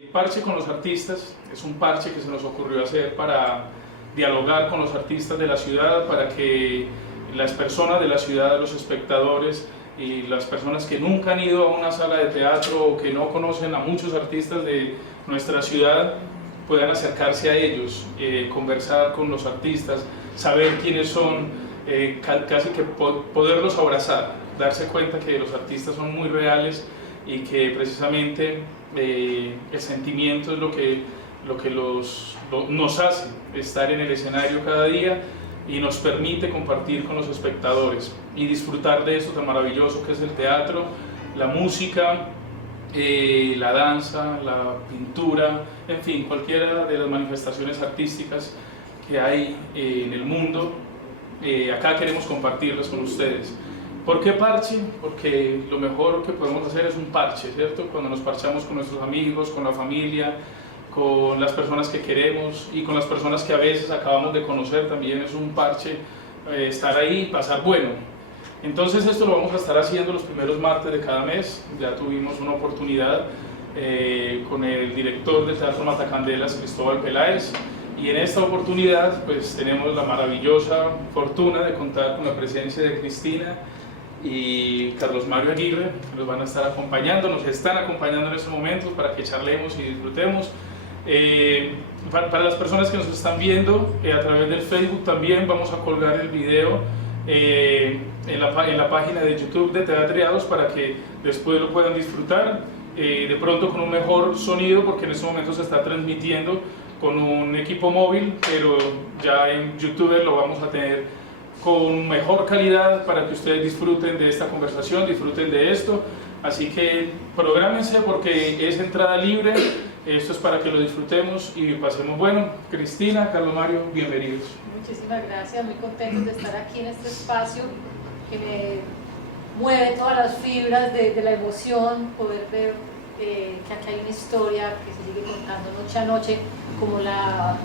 El parche con los artistas es un parche que se nos ocurrió hacer para dialogar con los artistas de la ciudad, para que las personas de la ciudad, los espectadores y las personas que nunca han ido a una sala de teatro o que no conocen a muchos artistas de nuestra ciudad puedan acercarse a ellos, conversar con los artistas, saber quiénes son, casi que poderlos abrazar, darse cuenta que los artistas son muy reales y que precisamente el sentimiento es lo que nos hace estar en el escenario cada día y nos permite compartir con los espectadores y disfrutar de eso tan maravilloso que es el teatro, la música, la danza, la pintura, en fin, cualquiera de las manifestaciones artísticas que hay en el mundo, acá queremos compartirlas con ustedes. ¿Por qué parche? Porque lo mejor que podemos hacer es un parche, ¿cierto? Cuando nos parchamos con nuestros amigos, con la familia, con las personas que queremos y con las personas que a veces acabamos de conocer, también es un parche estar ahí y pasar bueno. Entonces esto lo vamos a estar haciendo los primeros martes de cada mes. Ya tuvimos una oportunidad con el director del Teatro Matacandelas, Cristóbal Peláez, y en esta oportunidad pues tenemos la maravillosa fortuna de contar con la presencia de Cristina y Carlos Mario Aguirre, que nos van a estar acompañando, nos están acompañando en estos momentos para que charlemos y disfrutemos. Para las personas que nos están viendo a través del Facebook también vamos a colgar el video en la página de YouTube de Teatriados para que después lo puedan disfrutar, de pronto con un mejor sonido, porque en este momento se está transmitiendo con un equipo móvil, pero ya en YouTube lo vamos a tener con mejor calidad para que ustedes disfruten de esta conversación, disfruten de esto. Así que prográmense porque es entrada libre, esto es para que lo disfrutemos y pasemos bueno. Cristina, Carlos Mario, bienvenidos. Muchísimas gracias, muy contentos de estar aquí en este espacio que me mueve todas las fibras de la emoción, poder ver que aquí hay una historia que se sigue contando noche a noche, como la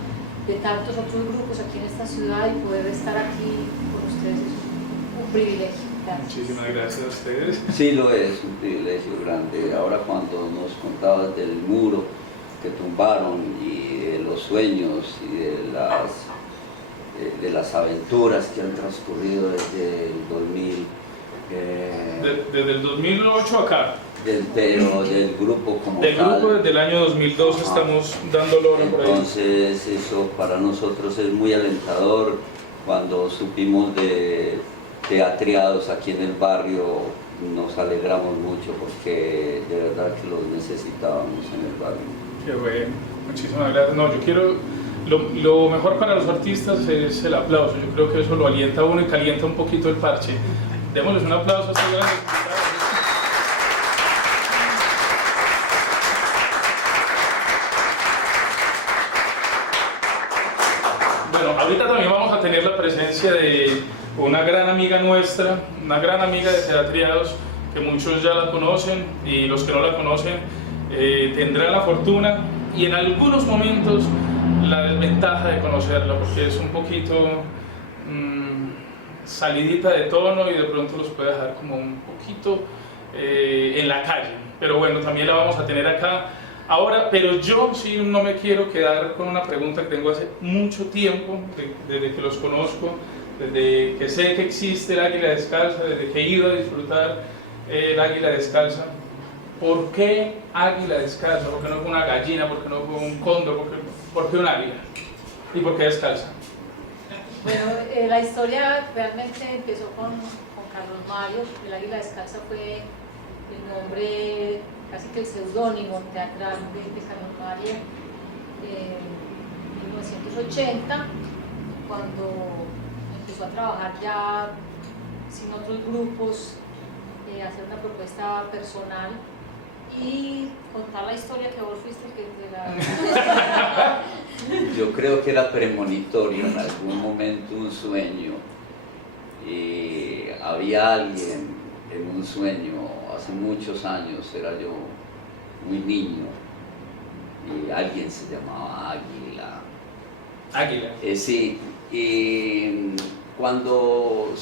de tantos otros grupos aquí en esta ciudad, y poder estar aquí con ustedes es un privilegio. Gracias. Muchísimas gracias a ustedes. Sí, lo es, un privilegio grande. Ahora cuando nos contabas del muro que tumbaron y de los sueños y de las aventuras que han transcurrido desde el 2000, Desde el 2008 acá. pero del grupo como Del tal. grupo desde el año 2002 estamos dando lora por ahí. Entonces eso para nosotros es muy alentador. Cuando supimos de Teatriados aquí en el barrio nos alegramos mucho porque de verdad que los necesitábamos en el barrio. Qué bueno, muchísimas gracias. No, yo quiero, lo mejor para los artistas es el aplauso. Yo creo que eso lo alienta a uno y calienta un poquito el parche. Démosles un aplauso a estos grandes invitados. Bueno, ahorita también vamos a tener la presencia de una gran amiga nuestra, una gran amiga de Teatriados, que muchos ya la conocen y los que no la conocen tendrán la fortuna y en algunos momentos la desventaja de conocerla, porque es un poquito salidita de tono y de pronto los puede dejar como un poquito en la calle. Pero bueno, también la vamos a tener acá. Ahora, pero yo sí no me quiero quedar con una pregunta que tengo hace mucho tiempo, desde que los conozco, desde que sé que existe el águila descalza, desde que he ido a disfrutar el águila descalza. ¿Por qué águila descalza? ¿Por qué no fue una gallina? ¿Por qué no fue un cóndor? ¿Por qué un águila? ¿Y por qué descalza? Bueno, la historia realmente empezó con Carlos Mario. El águila descalza fue el nombre, casi que el seudónimo teatral de Carlos Mario en 1980, cuando empezó a trabajar ya sin otros grupos, hacer una propuesta personal y contar la historia que vos fuiste que de la... Yo creo que era premonitorio en algún momento, un sueño. Y había alguien en un sueño, hace muchos años, era yo muy niño, y alguien se llamaba Águila. Águila. Sí, y cuando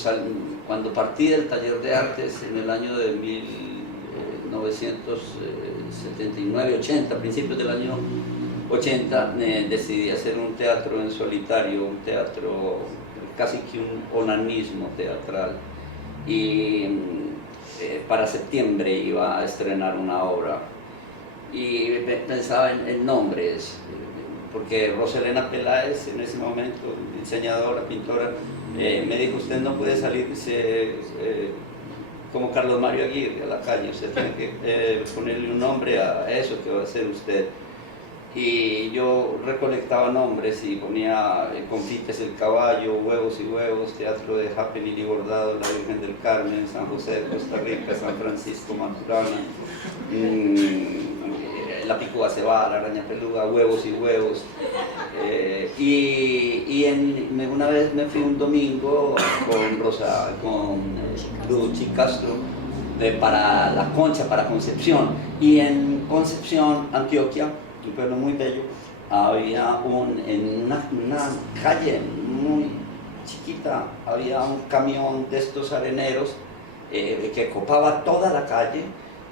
partí del taller de artes en el año de 1979, 80, principios del año 80, decidí hacer un teatro en solitario, un teatro casi que un onanismo teatral, y para septiembre iba a estrenar una obra y pensaba en nombres, porque Roselena Peláez, en ese momento diseñadora, pintora, me dijo: usted no puede salirse como Carlos Mario Aguirre a la calle, usted tiene que ponerle un nombre a eso que va a hacer usted. Y yo recolectaba nombres y ponía Confites el Caballo, Huevos y Huevos, Teatro de Happening y Bordado, La Virgen del Carmen, San José de Costa Rica, San Francisco Maturana, La Picúa se va, La Araña Peluda, Huevos y Huevos. Una vez me fui un domingo con Luchi Castro para La Concha, para Concepción, y en Concepción, Antioquia, un pueblo muy bello, había en una calle muy chiquita, había un camión de estos areneros que copaba toda la calle,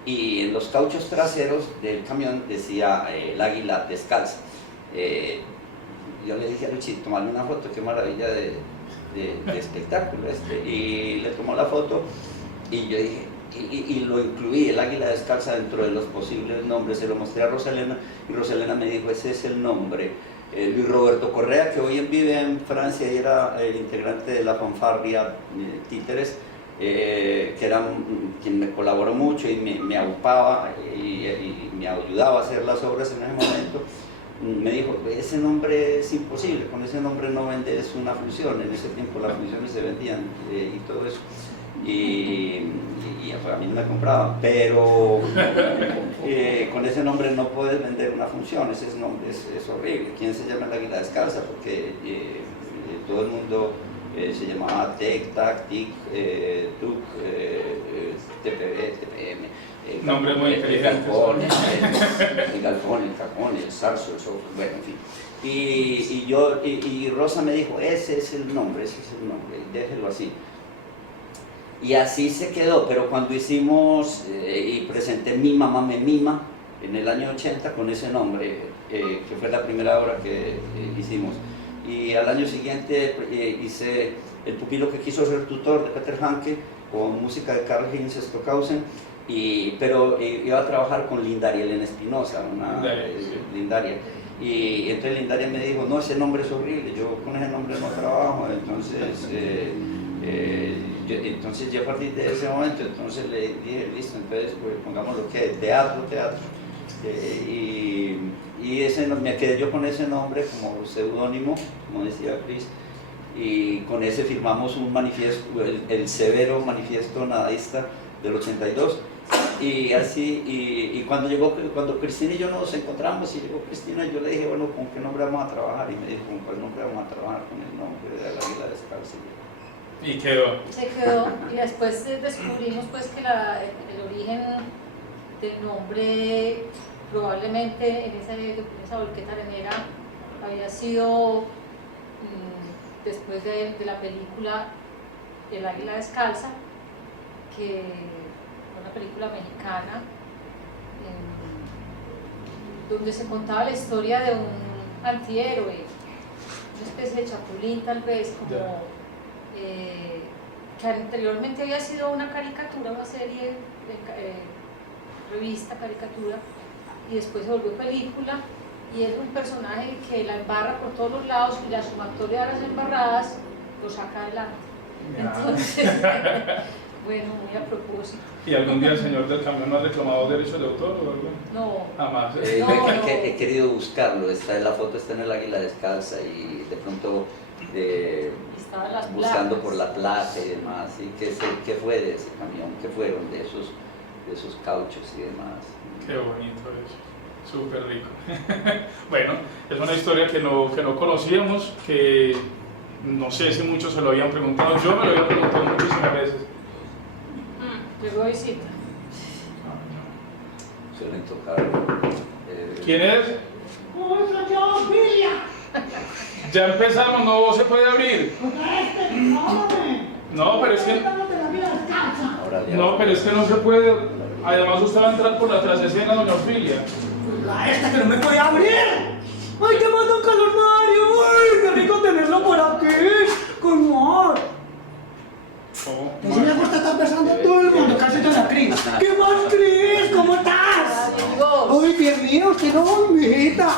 y en los cauchos traseros del camión decía el águila descalza. Yo le dije a Luchi: tomarle una foto, qué maravilla de espectáculo y le tomó la foto, y yo dije, y lo incluí, el águila descalza, dentro de los posibles nombres. Se lo mostré a Roselena, y Roselena me dijo: ese es el nombre. Luis Roberto Correa, que hoy vive en Francia y era el integrante de la fanfarria Títeres, quien me colaboró mucho y me aupaba y me ayudaba a hacer las obras en ese momento, me dijo: ese nombre es imposible, con ese nombre no vendes una función. En ese tiempo las funciones se vendían y todo eso, y a mí no me compraban, pero con ese nombre no puedes vender una función. Ese nombre es horrible. ¿Quién se llama el águila descalza? Porque todo el mundo se llamaba TEC, TAC, TIC, TUC, TPB, TPM. Nombre muy inteligente. El galpón, el cajón, el zarzo, el software, bueno, en fin. Y Rosa me dijo: ese es el nombre, déjelo así. Y así se quedó. Pero cuando hicimos y presenté Mi Mamá Me Mima en el año 80 con ese nombre, que fue la primera obra que hicimos, y al año siguiente hice El pupilo que quiso ser tutor, de Peter Hanke, con música de Karl-Heinz Stockhausen, pero iba a trabajar con Lindaria Elena Espinosa, Lindaria. Y entonces Lindaria me dijo: no, ese nombre es horrible, yo con ese nombre no trabajo. Entonces yo a partir de ese momento le dije: listo, entonces pues, pongamos lo que es teatro. Me quedé yo con ese nombre como seudónimo, como decía Cris, y con ese firmamos un manifiesto, el severo manifiesto nadaísta del 82. Y así, y cuando Cristina y yo nos encontramos, y llegó Cristina, yo le dije: bueno, ¿con qué nombre vamos a trabajar? Y me dijo: ¿con cuál nombre vamos a trabajar? Con el nombre de la águila descalza. Y quedó. Se quedó, y después descubrimos pues que el origen del nombre probablemente en esa volqueta arenera había sido después de la película El águila descalza, que fue una película mexicana donde se contaba la historia de un antihéroe, una especie de chapulín tal vez, como que anteriormente había sido una caricatura, una serie de revista, caricatura, y después se volvió película, y es un personaje que la embarra por todos los lados, y la sumatoria de las embarradas lo saca adelante. Entonces, bueno, muy a propósito. ¿Y algún día el señor del camión no ha reclamado derechos de autor o algo? No. Jamás. He querido buscarlo, la foto está en el águila descalza, y de pronto buscando por la placa y demás, y qué fue de ese camión, qué fueron de esos cauchos y demás. Qué bonito eso, súper rico. Bueno, es una historia que no conocíamos, que no sé si muchos se lo habían preguntado. Yo me lo había preguntado muchísimas veces. Llegó visita. Suelen tocar. ¿Quién es? Ya empezamos, no se puede abrir. No, pero es que no se puede. Además usted va a entrar por la trasescena, doña Orfilia. La esta que no me puede abrir. ¡Ay, qué más, don Carlos Mario! ¡Ay, qué rico tenerlo por aquí! ¡Cómo! Oh, Si me gusta estar besando a todo el mundo, casi de la Cris. ¿Qué más, Cris? ¿Cómo estás? Amigos. ¡Ay, Dios mío, usted no, mijita!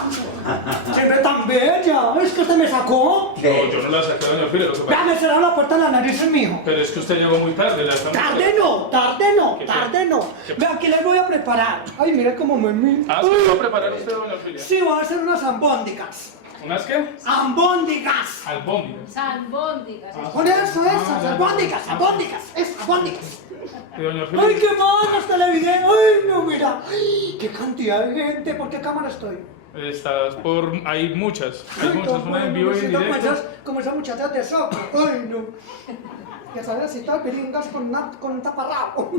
¡Se ve tan bella! ¿Es que usted me sacó? no, yo no la saqué, doña Orfilia, lo que pasa- Ya me cerraron la puerta de la nariz, mijo. Pero es que usted llegó muy tarde, ya estamos... Tarde no, tarde no, ¿Qué tarde no. Ve, aquí les voy a preparar. Ay, mire cómo me mira. Ah, ¿se va a preparar usted, doña Orfilia? Sí, voy a hacer unas ambóndigas. ¿Unas qué? ¡Ambóndigas! Albóndigas. Sanbóndigas. Con eso, esas, albóndigas, albóndigas, albóndigas. Y doña Orfilia... ¡Ay, qué más! Los televidentes. ¡Ay, no, mira! ¡Ay, qué cantidad de gente! ¿Por qué cámara estoy? Estás por... Hay muchas, una en vivo y en siento directo. como esas muchachas de soco. ¡Ay, no! Ya sabes, así todas piringas con un taparrabo.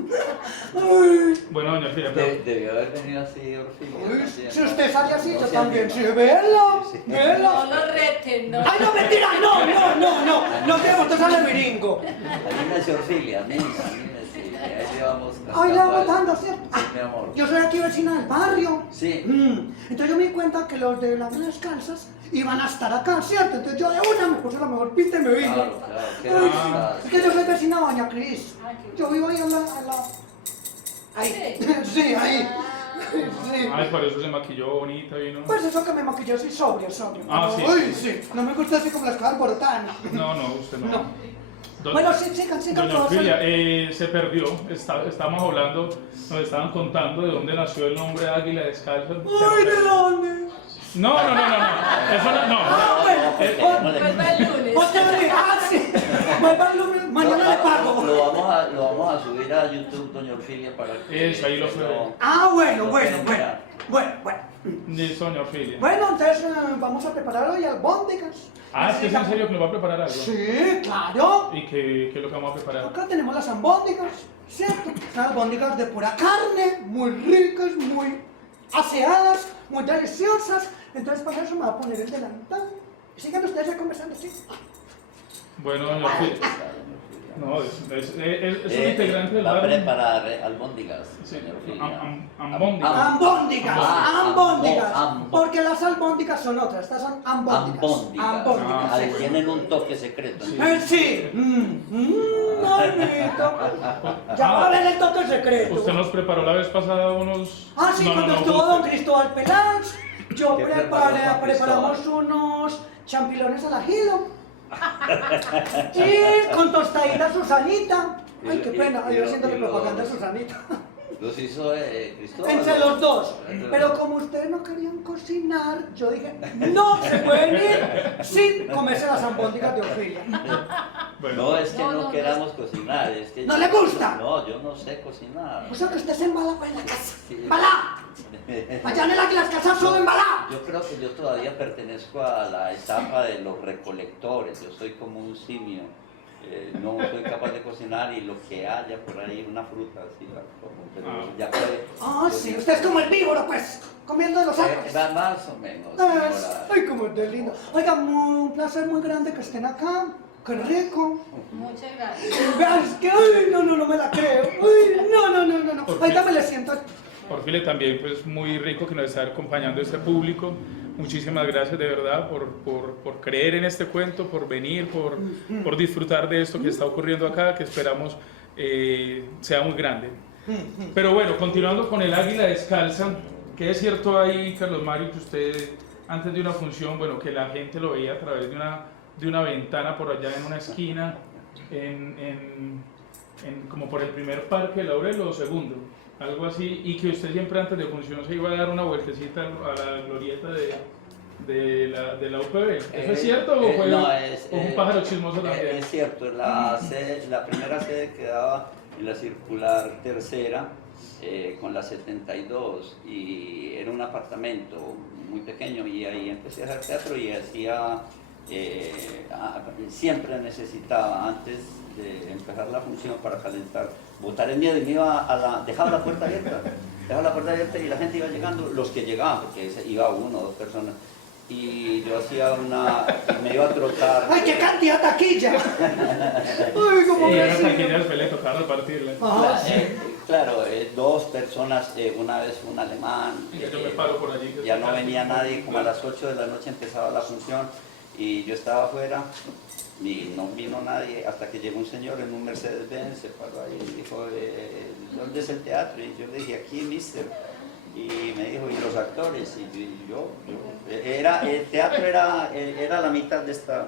¡Ay! Bueno, doña Orfilia, pero... Debió haber venido así, Orfilia. Uy, también, si ¿no? usted sale así, No yo se también. anima. Sí, vela, Sí. No vela. lo reten, no. ¡Ay, no, mentira! No tenemos, usted sale viringo. Anímese, Orfilia, anímese. Ahí llevamos ¡Ay, la cascando ahí. botando, ¿cierto? Sí, mi amor. Yo soy aquí vecina del barrio. Sí. Entonces yo me di cuenta que los de las descalzas iban a estar acá, ¿cierto? Entonces yo de una me puse la mejor pinta y me vine. Claro, claro. Qué Ay, bonita. es que yo soy vecina de Doña Cris. Ay, qué Yo vivo ahí a la... Ahí. Sí, ahí. Sí. Ay, por eso se maquilló bonita, vino... Pues eso que me maquilló, soy sobrio. Ah, sí. Uy, sí. No me gusta así como las cosas alborotadas. No, usted no. No. Don- Bueno, sí, sigan Doña todos. Orfilia, se perdió. Estábamos hablando, nos estaban contando de dónde nació el nombre Águila Descalza. Ay, ¿de dónde? No. Eso no. Ah, bueno. Vuelva el lunes. Otra vez, sí. Vuelva el lunes, mañana le pago. Lo vamos a subir a YouTube, doña Orfilia, para que... Eso, ahí lo sube. Ah, bueno. Listo, doña Orfilia. Bueno, entonces vamos a preparar hoy albóndigas. Ah, ¿es que es en serio que nos va a preparar algo? Sí, claro. ¿Y qué es lo que vamos a preparar? Acá tenemos las albóndigas, ¿cierto? Las albóndigas de pura carne, muy ricas, muy aseadas, muy deliciosas. Entonces para eso me va a poner el delantal. Sigan ustedes conversando, ¿sí? Bueno, doña Orfilia. No, es un integrante del Va a barrio. preparar albóndigas, Sí, doña Orfilia. ambóndigas. Ambóndigas, Ah, ambóndigas. ambó- Porque las albóndigas son otras, estas son ambóndigas. Albóndigas. Ah, Ahí sí. tienen un toque secreto. Sí. Sí. Bonito. Ya va a ver el toque secreto. Usted nos preparó la vez pasada unos... Ah, sí, No, cuando no, estuvo usted. don Cristóbal Peláez, yo ¿Qué preparó don preparamos unos champilones al ajillo. Y con tostadita Susanita. Ay, qué pena, yo haciéndole propaganda a Susanita. Los hizo Cristóbal. Entre los dos. Pero como ustedes no querían cocinar, yo dije, no se pueden ir sin comerse las albóndigas de Orfilia. Bueno, No es que No, no, no, queramos cocinar, es que... ¿No le gusta? No, yo no sé cocinar. O sea que usted se embala pues en la casa. Sí. ¡Embala! Allá en las casas solo embala. Yo creo que yo todavía pertenezco a la etapa de los recolectores, yo soy como un simio, no soy capaz de cocinar y lo que haya por ahí, una fruta, así la como, pero ya puede. Ah, sí, usted es como el víboro, pues, comiendo de los árboles. Más o menos, Ay, señora. ay, como es de lindo. Oiga, un placer muy grande que estén acá. Qué rico. Muchas gracias. Vean, es que, ay, no me la creo. Ay, no. Ahorita me le siento. Orfilia, también pues muy rico que nos está acompañando este público. Muchísimas gracias de verdad por creer en este cuento, por venir, por disfrutar de esto que está ocurriendo acá, que esperamos sea muy grande. Pero bueno, continuando con el Águila Descalza, que es cierto ahí, Carlos Mario, que usted antes de una función, bueno, que la gente lo veía a través de una ventana por allá en una esquina, como por el primer parque, Laurel o segundo, algo así, y que usted siempre antes de función se iba a dar una vueltecita a la glorieta de la UPB. ¿Eso es cierto o fue No, o un pájaro chismoso también? Es cierto, la primera sede quedaba en la circular tercera con la 72 y era un apartamento muy pequeño y ahí empecé a hacer teatro y hacía, siempre necesitaba antes de empezar la función para calentar, botar el miedo y me iba dejaba la puerta abierta y la gente iba llegando, los que llegaban, porque iba uno o dos personas. Y yo hacía me iba a trotar. ¡Ay, qué cantidad de taquilla! ¡Ay, cómo Y me ahora siento! taquilla después le tocaba repartirla. Ah, sí. Claro, dos personas, una vez un alemán, Y yo me paro por allí. ya no venía nadie, como a las 8 de la noche empezaba la función y yo estaba afuera y no vino nadie hasta que llegó un señor en un Mercedes-Benz, se paró ahí y dijo, ¿dónde es el teatro? Y yo le dije, aquí, mister. Y me dijo, ¿y los actores? Y el teatro era la mitad de esta...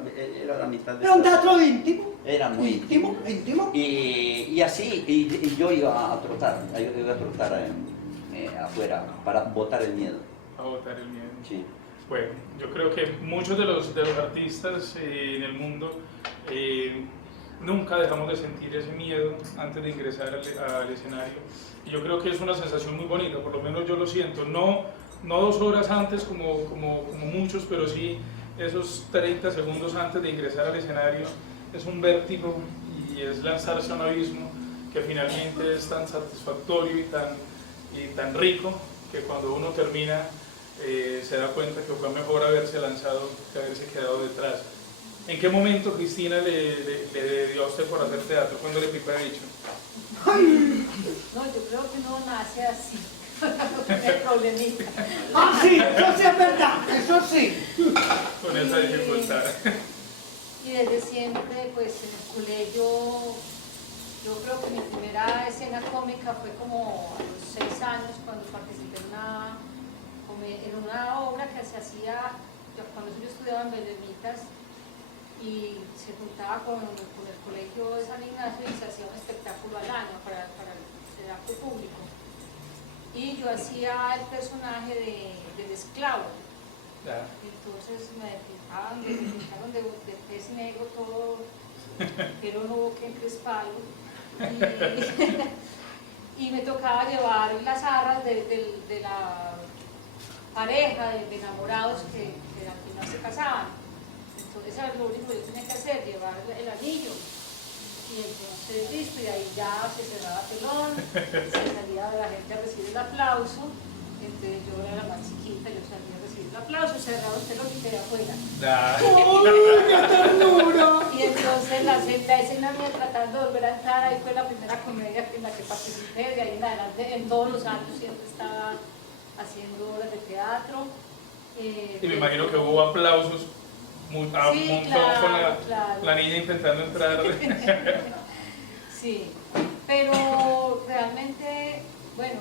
Era un teatro íntimo. Era muy íntimo. Íntimo. Y así, y yo iba a trotar, afuera para botar el miedo. A botar el miedo. Sí. Bueno, yo creo que muchos de los artistas en el mundo nunca dejamos de sentir ese miedo antes de ingresar al escenario. Y yo creo que es una sensación muy bonita, por lo menos yo lo siento. No 2 horas antes como muchos, pero sí esos 30 segundos antes de ingresar al escenario. Es un vértigo y es lanzarse a un abismo que finalmente es tan satisfactorio y tan rico que cuando uno termina se da cuenta que fue mejor haberse lanzado que haberse quedado detrás. ¿En qué momento Cristina le dio a usted por hacer teatro? ¿Cuándo le picó el bicho? No, yo creo que no nace así. El problemita. Ah, sí, eso sí es verdad, eso sí. Con esa dificultad. Y desde siempre, pues en el colegio, yo creo que mi primera escena cómica fue como a los 6 años, cuando participé en una obra que se hacía, cuando yo estudiaba en Belemnitas, y se juntaba con el colegio de San Ignacio y se hacía un espectáculo al año para el acto público. Y yo hacía el personaje del esclavo. Ya. Entonces me pintaron de pez negro todo, pero no que encrespado. Y me tocaba llevar las arras de la pareja de enamorados que al final se casaban. Entonces era lo único que yo tenía que hacer, llevar el anillo. Y entonces listo, y ahí ya se cerraba telón, se salía la gente a recibir el aplauso. Entonces yo era la más chiquita, yo salía a recibir el aplauso, cerraba el telón y quedé afuera. ¡Uy, qué ternura! Y entonces la escena mía tratando de volver a entrar, ahí fue la primera comedia en la que participé, de ahí en adelante, en todos los años siempre estaba haciendo obras de teatro. Y me imagino que hubo aplausos un montón con la niña intentando entrar. Sí, pero realmente, bueno,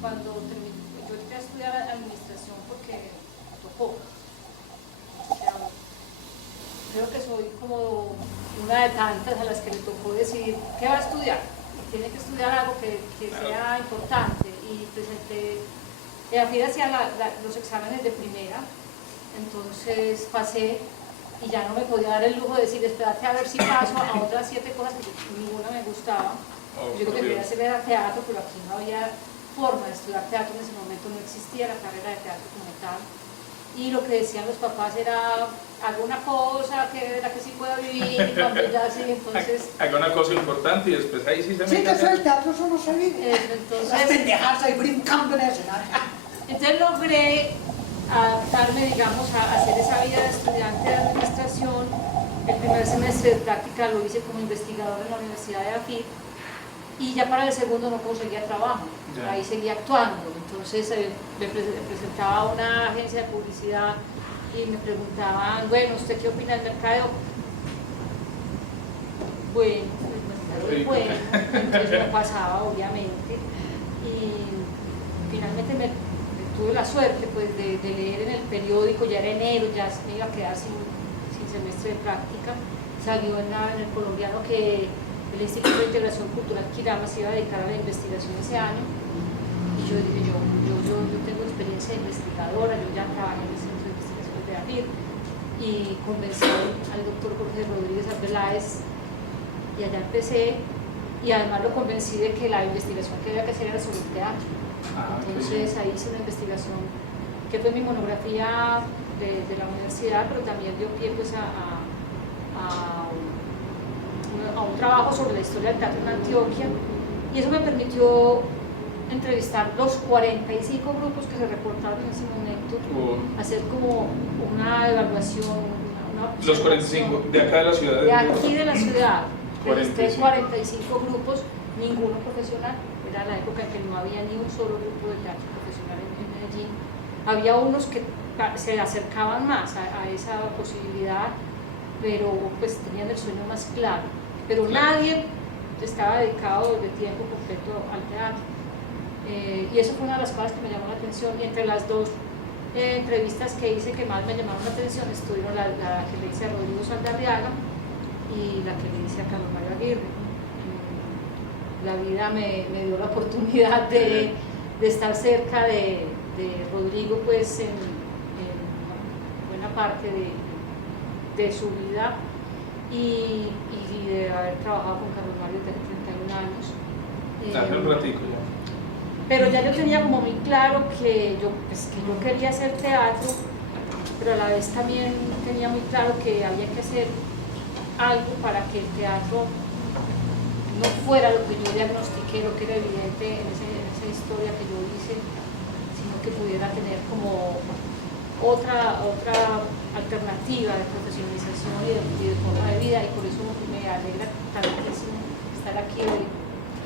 cuando yo entré a estudiar administración porque me tocó. O sea, creo que soy como una de tantas a las que le tocó decidir qué va a estudiar. Tiene que estudiar algo que sea importante. Y presenté, AFID hacía los exámenes de primera, entonces pasé y ya no me podía dar el lujo de decir, espérate a ver si paso a otras 7 cosas que ninguna me gustaba. Yo creo que quería hacer era teatro, pero aquí no había forma de estudiar teatro, en ese momento no existía la carrera de teatro como tal. Y lo que decían los papás era, haga una cosa de la que sí pueda vivir, y cuando ya sí, entonces... Haga una cosa importante y después ahí sí se me Sí, que eso el teatro eso no se vive. Entonces, Las pendejadas ahí brincando en el escenario. entonces logré adaptarme, digamos, a hacer esa vida de estudiante de administración. El primer semestre de práctica lo hice como investigador en la Universidad de AFID y ya para el segundo no conseguía trabajo, Ya. ahí seguía actuando. Entonces me presentaba a una agencia de publicidad y me preguntaban, bueno, ¿usted qué opina del mercadeo? Bueno, el mercadeo es bueno, entonces no pasaba obviamente y finalmente tuve la suerte pues, de leer en el periódico, ya era enero, ya me iba a quedar sin semestre de práctica, salió en el Colombiano que el Instituto de Integración Cultural Quirama se iba a dedicar a la investigación ese año y yo dije, yo tengo experiencia de investigadora, yo ya trabajé en el Centro de Investigación de AFID y convencí al doctor Jorge Rodríguez Arbeláez y allá empecé y además lo convencí de que la investigación que había que hacer era sobre el teatro. Entonces ahí hice una investigación que fue mi monografía de la universidad, pero también dio pie pues, a un trabajo sobre la historia del teatro en Antioquia y eso me permitió entrevistar los 45 grupos que se reportaron en ese momento, hacer como una evaluación. Los 45 de acá de la ciudad. De aquí de la ciudad, 45. 45 grupos ninguno profesional, era la época en que no había ni un solo grupo de teatro profesional en Medellín. Había unos que se acercaban más a esa posibilidad, pero pues tenían el sueño más claro, pero nadie estaba dedicado de tiempo completo al teatro. Y eso fue una de las cosas que me llamó la atención, y entre las dos entrevistas que hice que más me llamaron la atención estuvieron la que le hice a Rodrigo Saldarriaga y la que le hice a Carlos Mario Aguirre. La vida me dio la oportunidad de estar cerca de Rodrigo pues en buena parte de su vida y de haber trabajado con Carlos Mario desde 31 años. Hace un ratico ya. Pero ya yo tenía como muy claro que yo quería hacer teatro, pero a la vez también tenía muy claro que había que hacer algo para que el teatro no fuera lo que yo diagnostiqué, lo que era evidente en esa historia que yo hice, sino que pudiera tener como otra alternativa de profesionalización y de forma de vida, y por eso me alegra tantísimo estar aquí hoy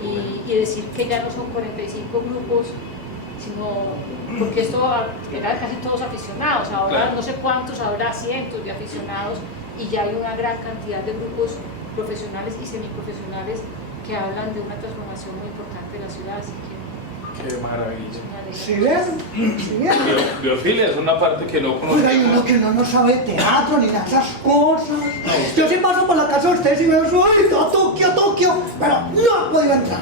y decir que ya no son 45 grupos, sino porque esto eran casi todos aficionados, ahora claro. No sé cuántos, ahora cientos de aficionados, y ya hay una gran cantidad de grupos profesionales y semiprofesionales que hablan de una transformación muy importante de la ciudad, así que Qué maravilla. ¿Sí ven? ¿Sí ven? Biofilia es una parte que no Pues hay uno conocemos. que no sabe teatro ni nada de esas cosas. Yo sí paso por la casa de ustedes y veo eso, ¡ay, a Tokio! Pero no he podido entrar.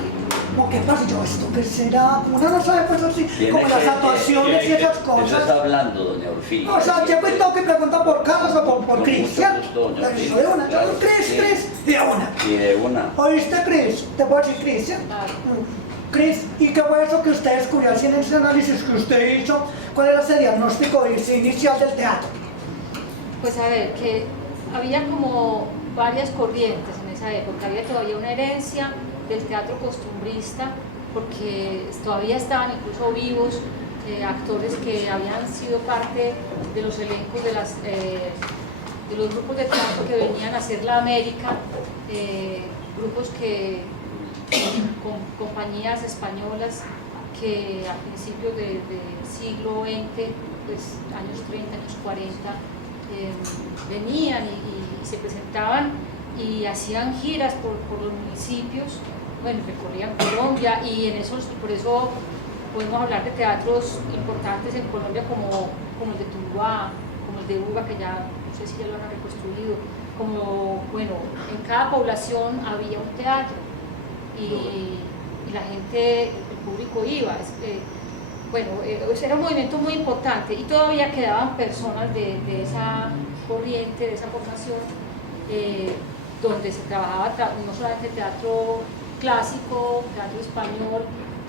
¿O qué pasa? Yo, ¿esto qué será? Como uno no sabe, pues así, como las actuaciones y esas Eso está cosas. hablando, doña Orfilia. O sea, llego y tengo que preguntar por Carlos o por Cris, mucho ¿cierto? gusto, doña Pero Orfilia, yo de una, claro yo, que Cris, sí. Cris, y de una. Y de una. ¿Oíste, Cris? Te puedo decir Cris, ¿cierto? Claro. Cris, ¿y qué fue eso que usted descubrió así en ese análisis que usted hizo? ¿Cuál era ese diagnóstico inicial del teatro? Pues a ver, que había como varias corrientes en esa época, había todavía una herencia del teatro costumbrista, porque todavía estaban incluso vivos actores que habían sido parte de los elencos de los grupos de teatro que venían a hacer la América, grupos que con compañías españolas que a principios del siglo XX, pues años 30, años 40, venían y se presentaban y hacían giras por los municipios, bueno, recorrían Colombia, y en esos, por eso podemos hablar de teatros importantes en Colombia como el de Tuluá, como el de Uva, que ya no sé si ya lo han reconstruido, como, bueno, en cada población había un teatro y la gente, el público iba. Bueno, era un movimiento muy importante y todavía quedaban personas de esa corriente, de esa formación, donde se trabajaba no solamente teatro clásico, teatro español,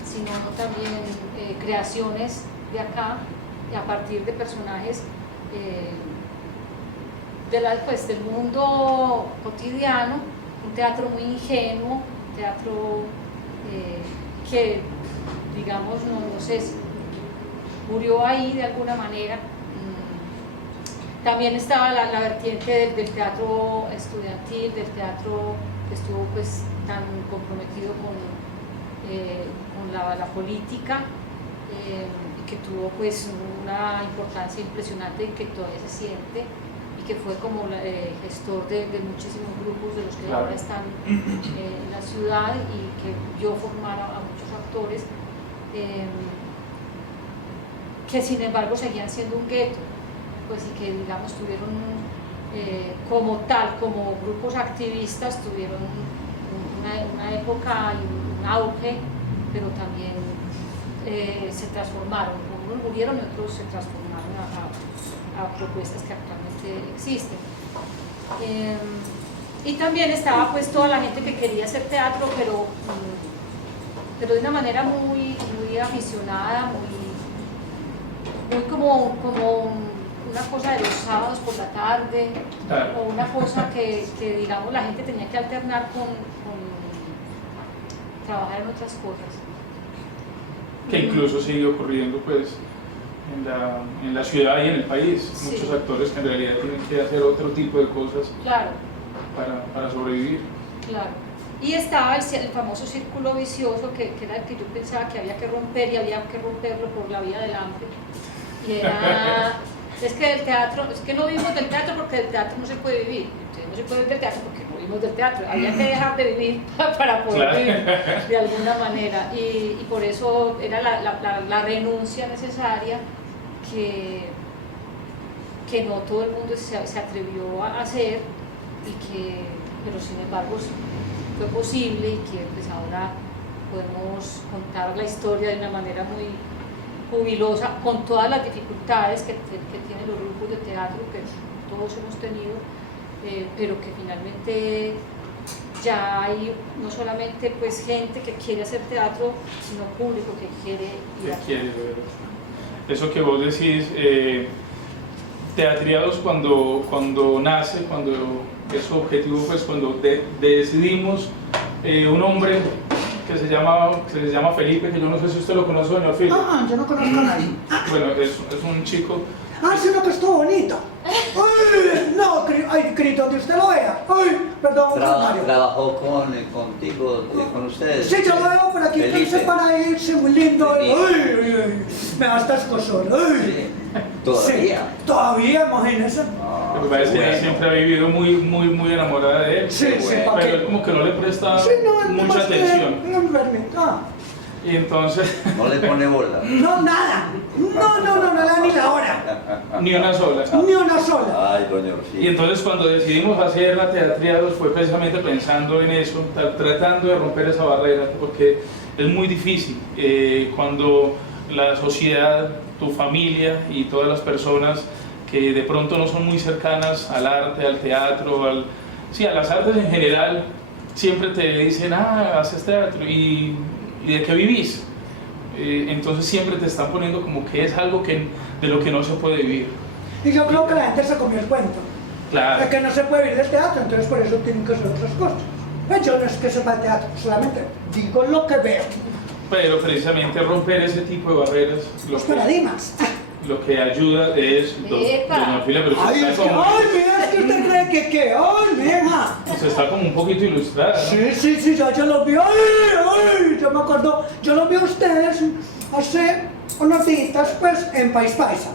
sino también creaciones de acá, y a partir de personajes del mundo cotidiano, un teatro muy ingenuo, un teatro que, digamos, no sé, murió ahí de alguna manera. También estaba la vertiente del teatro estudiantil, del teatro que estuvo pues tan comprometido con la política, y que tuvo pues una importancia impresionante y que todavía se siente, y que fue como gestor de muchísimos grupos de los que claro. ahora están en la ciudad, y que vio formar a muchos actores que sin embargo seguían siendo un gueto, pues, y que digamos tuvieron como tal, como grupos activistas, tuvieron una época y un auge, pero también se transformaron, unos murieron y otros se transformaron a propuestas que actualmente existen. Y también estaba pues toda la gente que quería hacer teatro, pero de una manera muy aficionada, muy como una cosa de los sábados por la tarde, Claro. o una cosa que digamos la gente tenía que alternar con trabajar en otras cosas. Que incluso sigue ocurriendo pues en la ciudad y en el país. Sí. Muchos actores que en realidad tienen que hacer otro tipo de cosas Claro, para sobrevivir. claro. Y estaba el famoso círculo vicioso que era el que yo pensaba que había que romper y había que romperlo por la vía del hambre. Y era, es que del teatro, es que no vivimos del teatro porque del teatro no se puede vivir. Entonces, no se puede vivir del teatro porque no vivimos del teatro. Había que dejar de vivir para poder vivir de alguna manera. Y por eso era la renuncia necesaria que no todo el mundo se atrevió a hacer, pero sin embargo fue posible y que pues ahora podemos contar la historia de una manera muy jubilosa, con todas las dificultades que tienen los grupos de teatro que todos hemos tenido, pero que finalmente ya hay no solamente pues gente que quiere hacer teatro, sino público que quiere ir a teatro. Eso que vos decís, Teatriados cuando nace, cuando es su objetivo, pues cuando decidimos, un hombre que se llama Felipe, que yo no sé si usted lo conoce, doña Felipe. Yo no conozco a nadie. Bueno, es un chico. Sí, uno que estuvo bonito. Ay, no, ay, grito, que usted lo vea. Ay, perdón, Mario. ¿Trabajó contigo, con ustedes? Sí, yo lo veo por aquí, pensé para irse, muy lindo. Ay, ay, ay, me da hasta escozor. Ay. ¿Todavía? Sí, todavía, imagínese. Lo que pasa es que ella siempre ha vivido muy enamorada de él. Sí, sí, pero ¿para qué? él como que no le presta mucha más que atención. un vermita. Y entonces, ¿No le pone bola? No, nada. No le da ni la hora. ni una sola. Ni una sola. Ay, doña Rosita. Y entonces cuando decidimos hacer la Teatriados fue precisamente pensando en eso, tratando de romper esa barrera, porque es muy difícil cuando la sociedad, tu familia y todas las personas que de pronto no son muy cercanas al arte, al teatro, a las artes en general, siempre te dicen, haces teatro y ¿de qué vivís? Entonces siempre te están poniendo como que es algo de lo que no se puede vivir. Y yo creo que la gente se comió el cuento. Claro. De que no se puede vivir del teatro, entonces por eso tienen que hacer otras cosas. Yo no es que sepa de teatro, solamente digo lo que veo. Pero precisamente romper ese tipo de barreras, Los paradigmas. lo que ayuda es, doña Filia, pero Ay, es que, mira, es que usted cree que, ay, mija. se está como un poquito ilustrada, ¿no? Sí, yo los vi, ay, yo me acuerdo, yo los vi a ustedes hace unos días, pues, en País Paisa.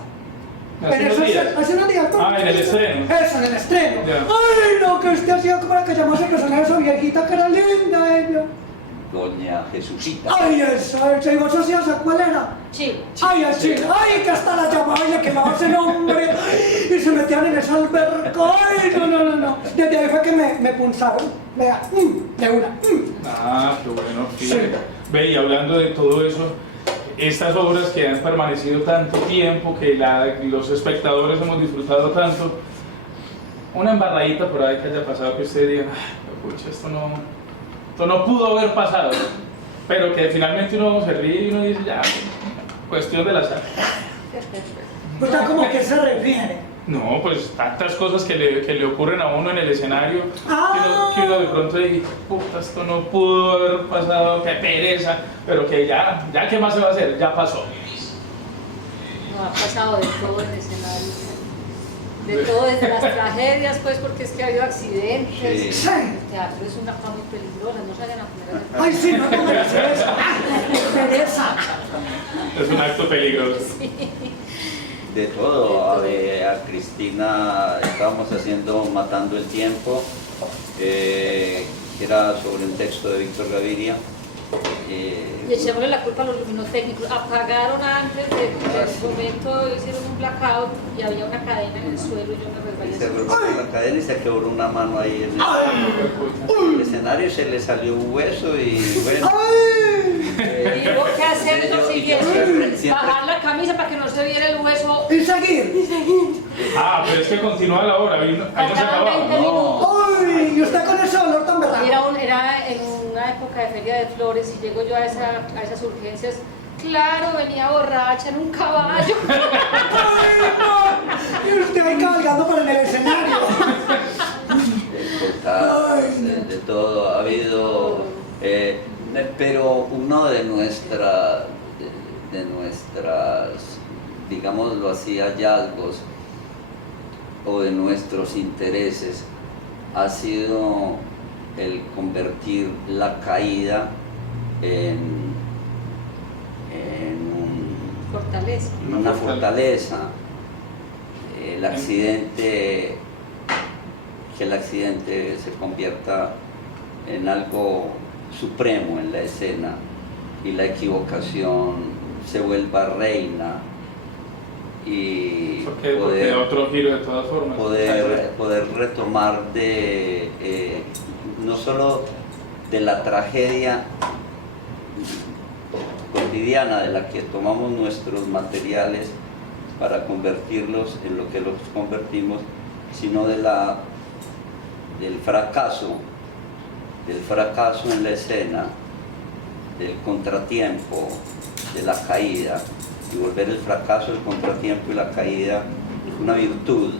Hace unos días. Hace unos días. En el estreno. Eso, en el estreno. Ya. Ay, no, que usted hacía como la que llamó a ese personaje, esa viejita que era linda, ella. Doña Jesucita. Ay, esa, ¿y vos hacías cuál era? Sí. Ay, así, ay, que hasta la llamaba y le quemaba ese nombre y se metían en esa alberca. Ay, no. Desde ahí fue que me punzaron. Vea, de una. Qué bueno, fíjate. Ve, y hablando de todo eso, estas obras que han permanecido tanto tiempo, que los espectadores hemos disfrutado tanto, una embarradita por ahí que haya pasado que usted diga, pucha, esto no pudo haber pasado, pero que finalmente uno se ríe y uno dice, ya, cuestión del azar. Pues ya como que se refiere. No, pues tantas cosas que le ocurren a uno en el escenario, que uno de pronto dice, puta, esto no pudo haber pasado, qué pereza, pero que ya qué más se va a hacer, ya pasó. No, ha pasado de todo en el escenario. De todo, desde las tragedias, pues, porque es que ha habido accidentes. Sí. El teatro es una cosa muy peligrosa, no se vayan a poner a hacer. Ay, sí, no me hacer eso. Pereza. Es un acto peligroso. Sí. De todo. A Cristina estábamos haciendo Matando el Tiempo, que era sobre un texto de Víctor Gaviria. Y echémosle la culpa a los luminotécnicos. Apagaron antes del momento, hicieron un blackout y había una cadena en el suelo y yo me resbalé. Se rompió la cadena y se quebró una mano ahí en el escenario, se le salió un hueso y bueno. Y hubo que hacer lo siguiente, bajar la camisa para que no se viera el hueso. Y seguir. Pero es que continúa la obra, ahí no se Faltaban acababa. 20 minutos. Ay, y usted con ese olor tan berraco. Era en una época de feria de flores y llego yo a esas urgencias. Claro, venía borracha en un caballo. Ay, no. Y usted ahí cabalgando por en el escenario. De todo ha habido, pero uno de nuestras, digámoslo así, hallazgos o de nuestros intereses ha sido el convertir la caída en Fortaleza. una fortaleza. El accidente, que el accidente se convierta en algo supremo en la escena y la equivocación se vuelva reina y porque otro giro de todas formas. poder retomar no solo de la tragedia cotidiana de la que tomamos nuestros materiales para convertirlos en lo que los convertimos, sino del fracaso en la escena, del contratiempo, de la caída, y volver el fracaso, el contratiempo y la caída una virtud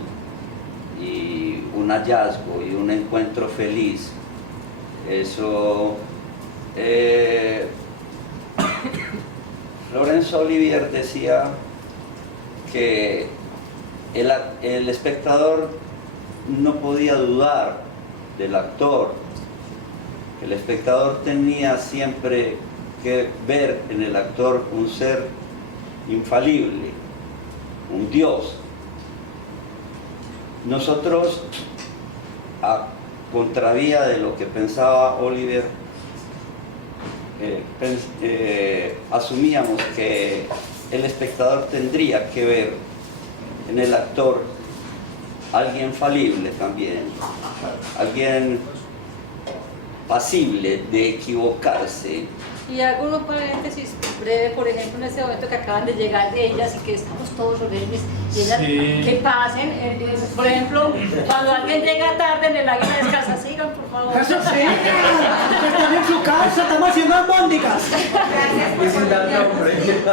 y un hallazgo y un encuentro feliz. Eso Laurence Olivier decía que el espectador no podía dudar del actor, que el espectador tenía siempre que ver en el actor un ser infalible, un Dios. Nosotros, a contravía de lo que pensaba Olivier, asumíamos que el espectador tendría que ver en el actor alguien falible también, alguien pasible de equivocarse. Y hago un paréntesis breve, por ejemplo, en este momento que acaban de llegar de ellas y que estamos todos solemnes, y ellas que pasen, por ejemplo, cuando alguien llega tarde en el Águila Descalza, sigan por favor. Eso sí, están en su casa, estamos haciendo albóndigas.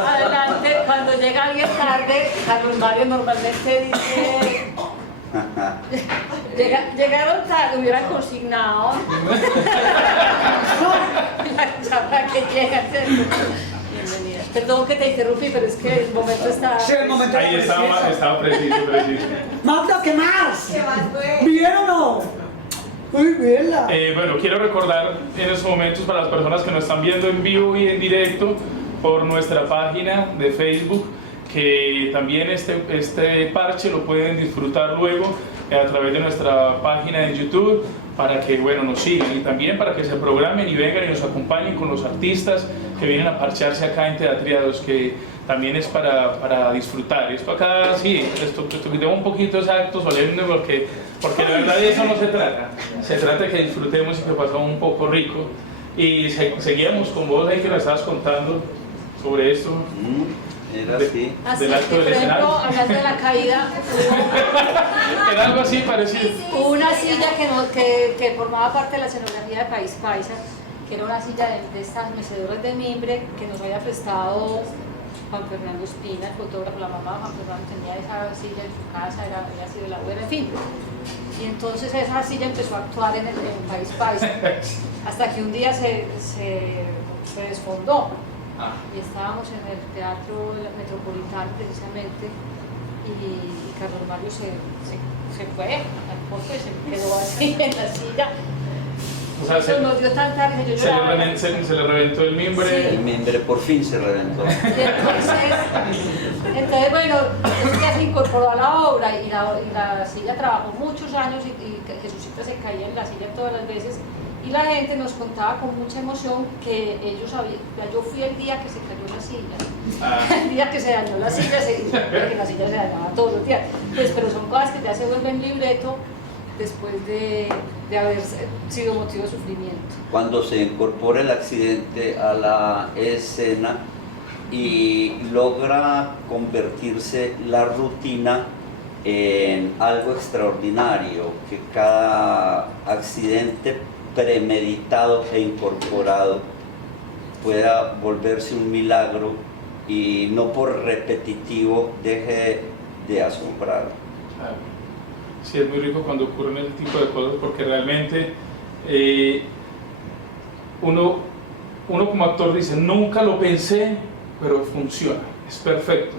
Adelante, cuando llega alguien tarde, Carlos Mario normalmente dice... Llegaron tarde, hubieran consignado para que llegan. Bienvenidas. Perdón que te interrumpí, pero es que el momento está... Sí, el momento Ahí estaba preciso. Magda, ¿qué más? ¿Bien o no? Muy bien. Bueno, quiero recordar en estos momentos para las personas que nos están viendo en vivo y en directo por nuestra página de Facebook, que también este parche lo pueden disfrutar luego a través de nuestra página en YouTube, para que nos sigan y también para que se programen y vengan y nos acompañen con los artistas que vienen a parcharse acá en Teatriados, que también es para disfrutar. Esto acá sí, esto quedó un poquito exacto, solemne, porque de verdad de eso no se trata. Se trata de que disfrutemos y que pasamos un poco rico. Y seguíamos con vos ahí que nos estabas contando sobre esto. Era así. Así Del acto que, del por ejemplo, escenario. hablando de la caída, Era algo así parecido. hubo una silla que formaba parte de la escenografía de País Paisa, que era una silla de estas mecedoras de mimbre que nos había prestado Juan Fernando Espina, el fotógrafo. La mamá de Juan Fernando tenía esa silla en su casa, había sido la abuela, en fin. Y entonces esa silla empezó a actuar en País Paisa, hasta que un día se desfondó. Y estábamos en el Teatro Metropolitano precisamente, y Carlos Mario se fue al poste, se quedó así en la silla. O sea, Eso nos dio tanta risa, yo lloraba. se le reventó el mimbre. Sí. El mimbre por fin se reventó. Y entonces bueno, eso ya se incorporó a la obra, y la silla trabajó muchos años, y Jesucita se caía en la silla todas las veces. Y la gente nos contaba con mucha emoción que ellos habían... Yo fui el día que se cayó la silla, el día que se dañó la silla, porque la silla se dañaba todos los días. Pues, pero son cosas que ya se vuelven libreto después de haber sido motivo de sufrimiento. Cuando se incorpora el accidente a la escena y logra convertirse la rutina en algo extraordinario, que cada accidente premeditado e incorporado pueda volverse un milagro y no por repetitivo deje de asombrar. Sí, es muy rico cuando ocurren ese tipo de cosas, porque realmente uno como actor dice, nunca lo pensé, pero funciona, es perfecto.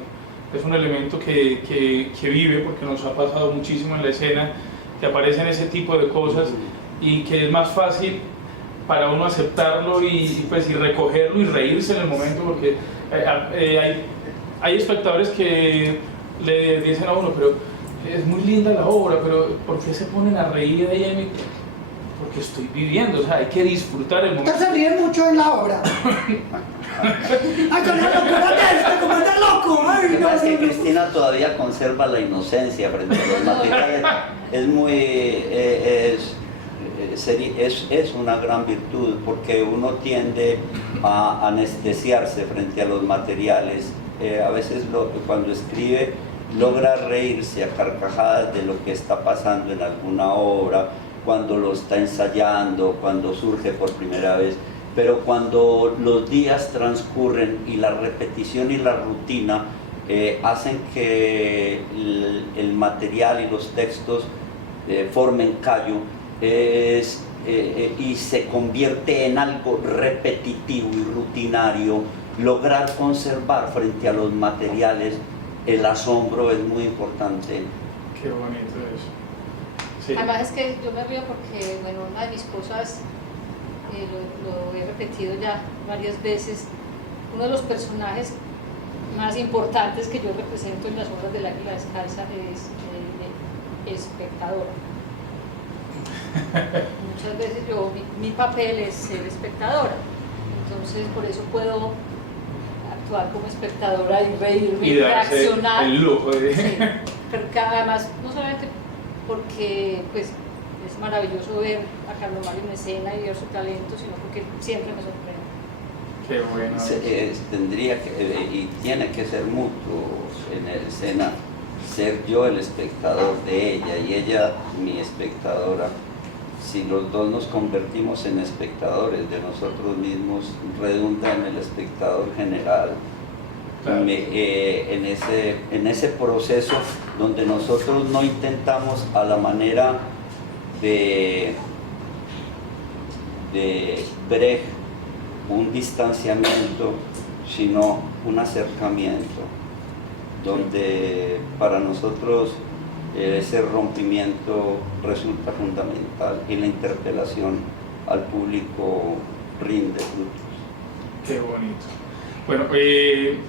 Es un elemento que vive, porque nos ha pasado muchísimo en la escena, que aparecen ese tipo de cosas y que es más fácil para uno aceptarlo y recogerlo y reírse en el momento, porque hay espectadores que le dicen a uno, pero es muy linda la obra, pero ¿por qué se ponen a reír de ella? Porque estoy viviendo, o sea, hay que disfrutar el momento. Usted se ríe mucho en la obra. ¡Ay, con la locura de este, como está loco! ¡Ay, Lo que no, pasa es que no, no! Cristina todavía conserva la inocencia frente a los materiales. Es muy... es una gran virtud, porque uno tiende a anestesiarse frente a los materiales. A veces cuando escribe logra reírse a carcajadas de lo que está pasando en alguna obra, cuando lo está ensayando, cuando surge por primera vez, pero cuando los días transcurren y la repetición y la rutina hacen que el material y los textos formen callo, y se convierte en algo repetitivo y rutinario, lograr conservar frente a los materiales el asombro es muy importante. Qué bonito eso. Sí. Además es que yo me río porque, bueno, una de mis cosas, lo he repetido ya varias veces, uno de los personajes más importantes que yo represento en las obras del Águila Descalza es espectadora. Muchas veces mi papel es ser espectadora, entonces por eso puedo actuar como espectadora y reírme y reaccionar. El lujo de... Sí, pero que además, no solamente porque pues, es maravilloso ver a Carlos Mario en escena y ver su talento, sino porque siempre me sorprende. Qué bueno. Tendría que, y tiene que ser mutuo en la escena, ser yo el espectador de ella y ella mi espectadora. Si los dos nos convertimos en espectadores de nosotros mismos, redunda en el espectador general. Claro. En ese proceso donde nosotros no intentamos a la manera de Brecht un distanciamiento, sino un acercamiento, donde para nosotros ese rompimiento resulta fundamental y la interpelación al público rinde frutos. Qué bonito. Bueno,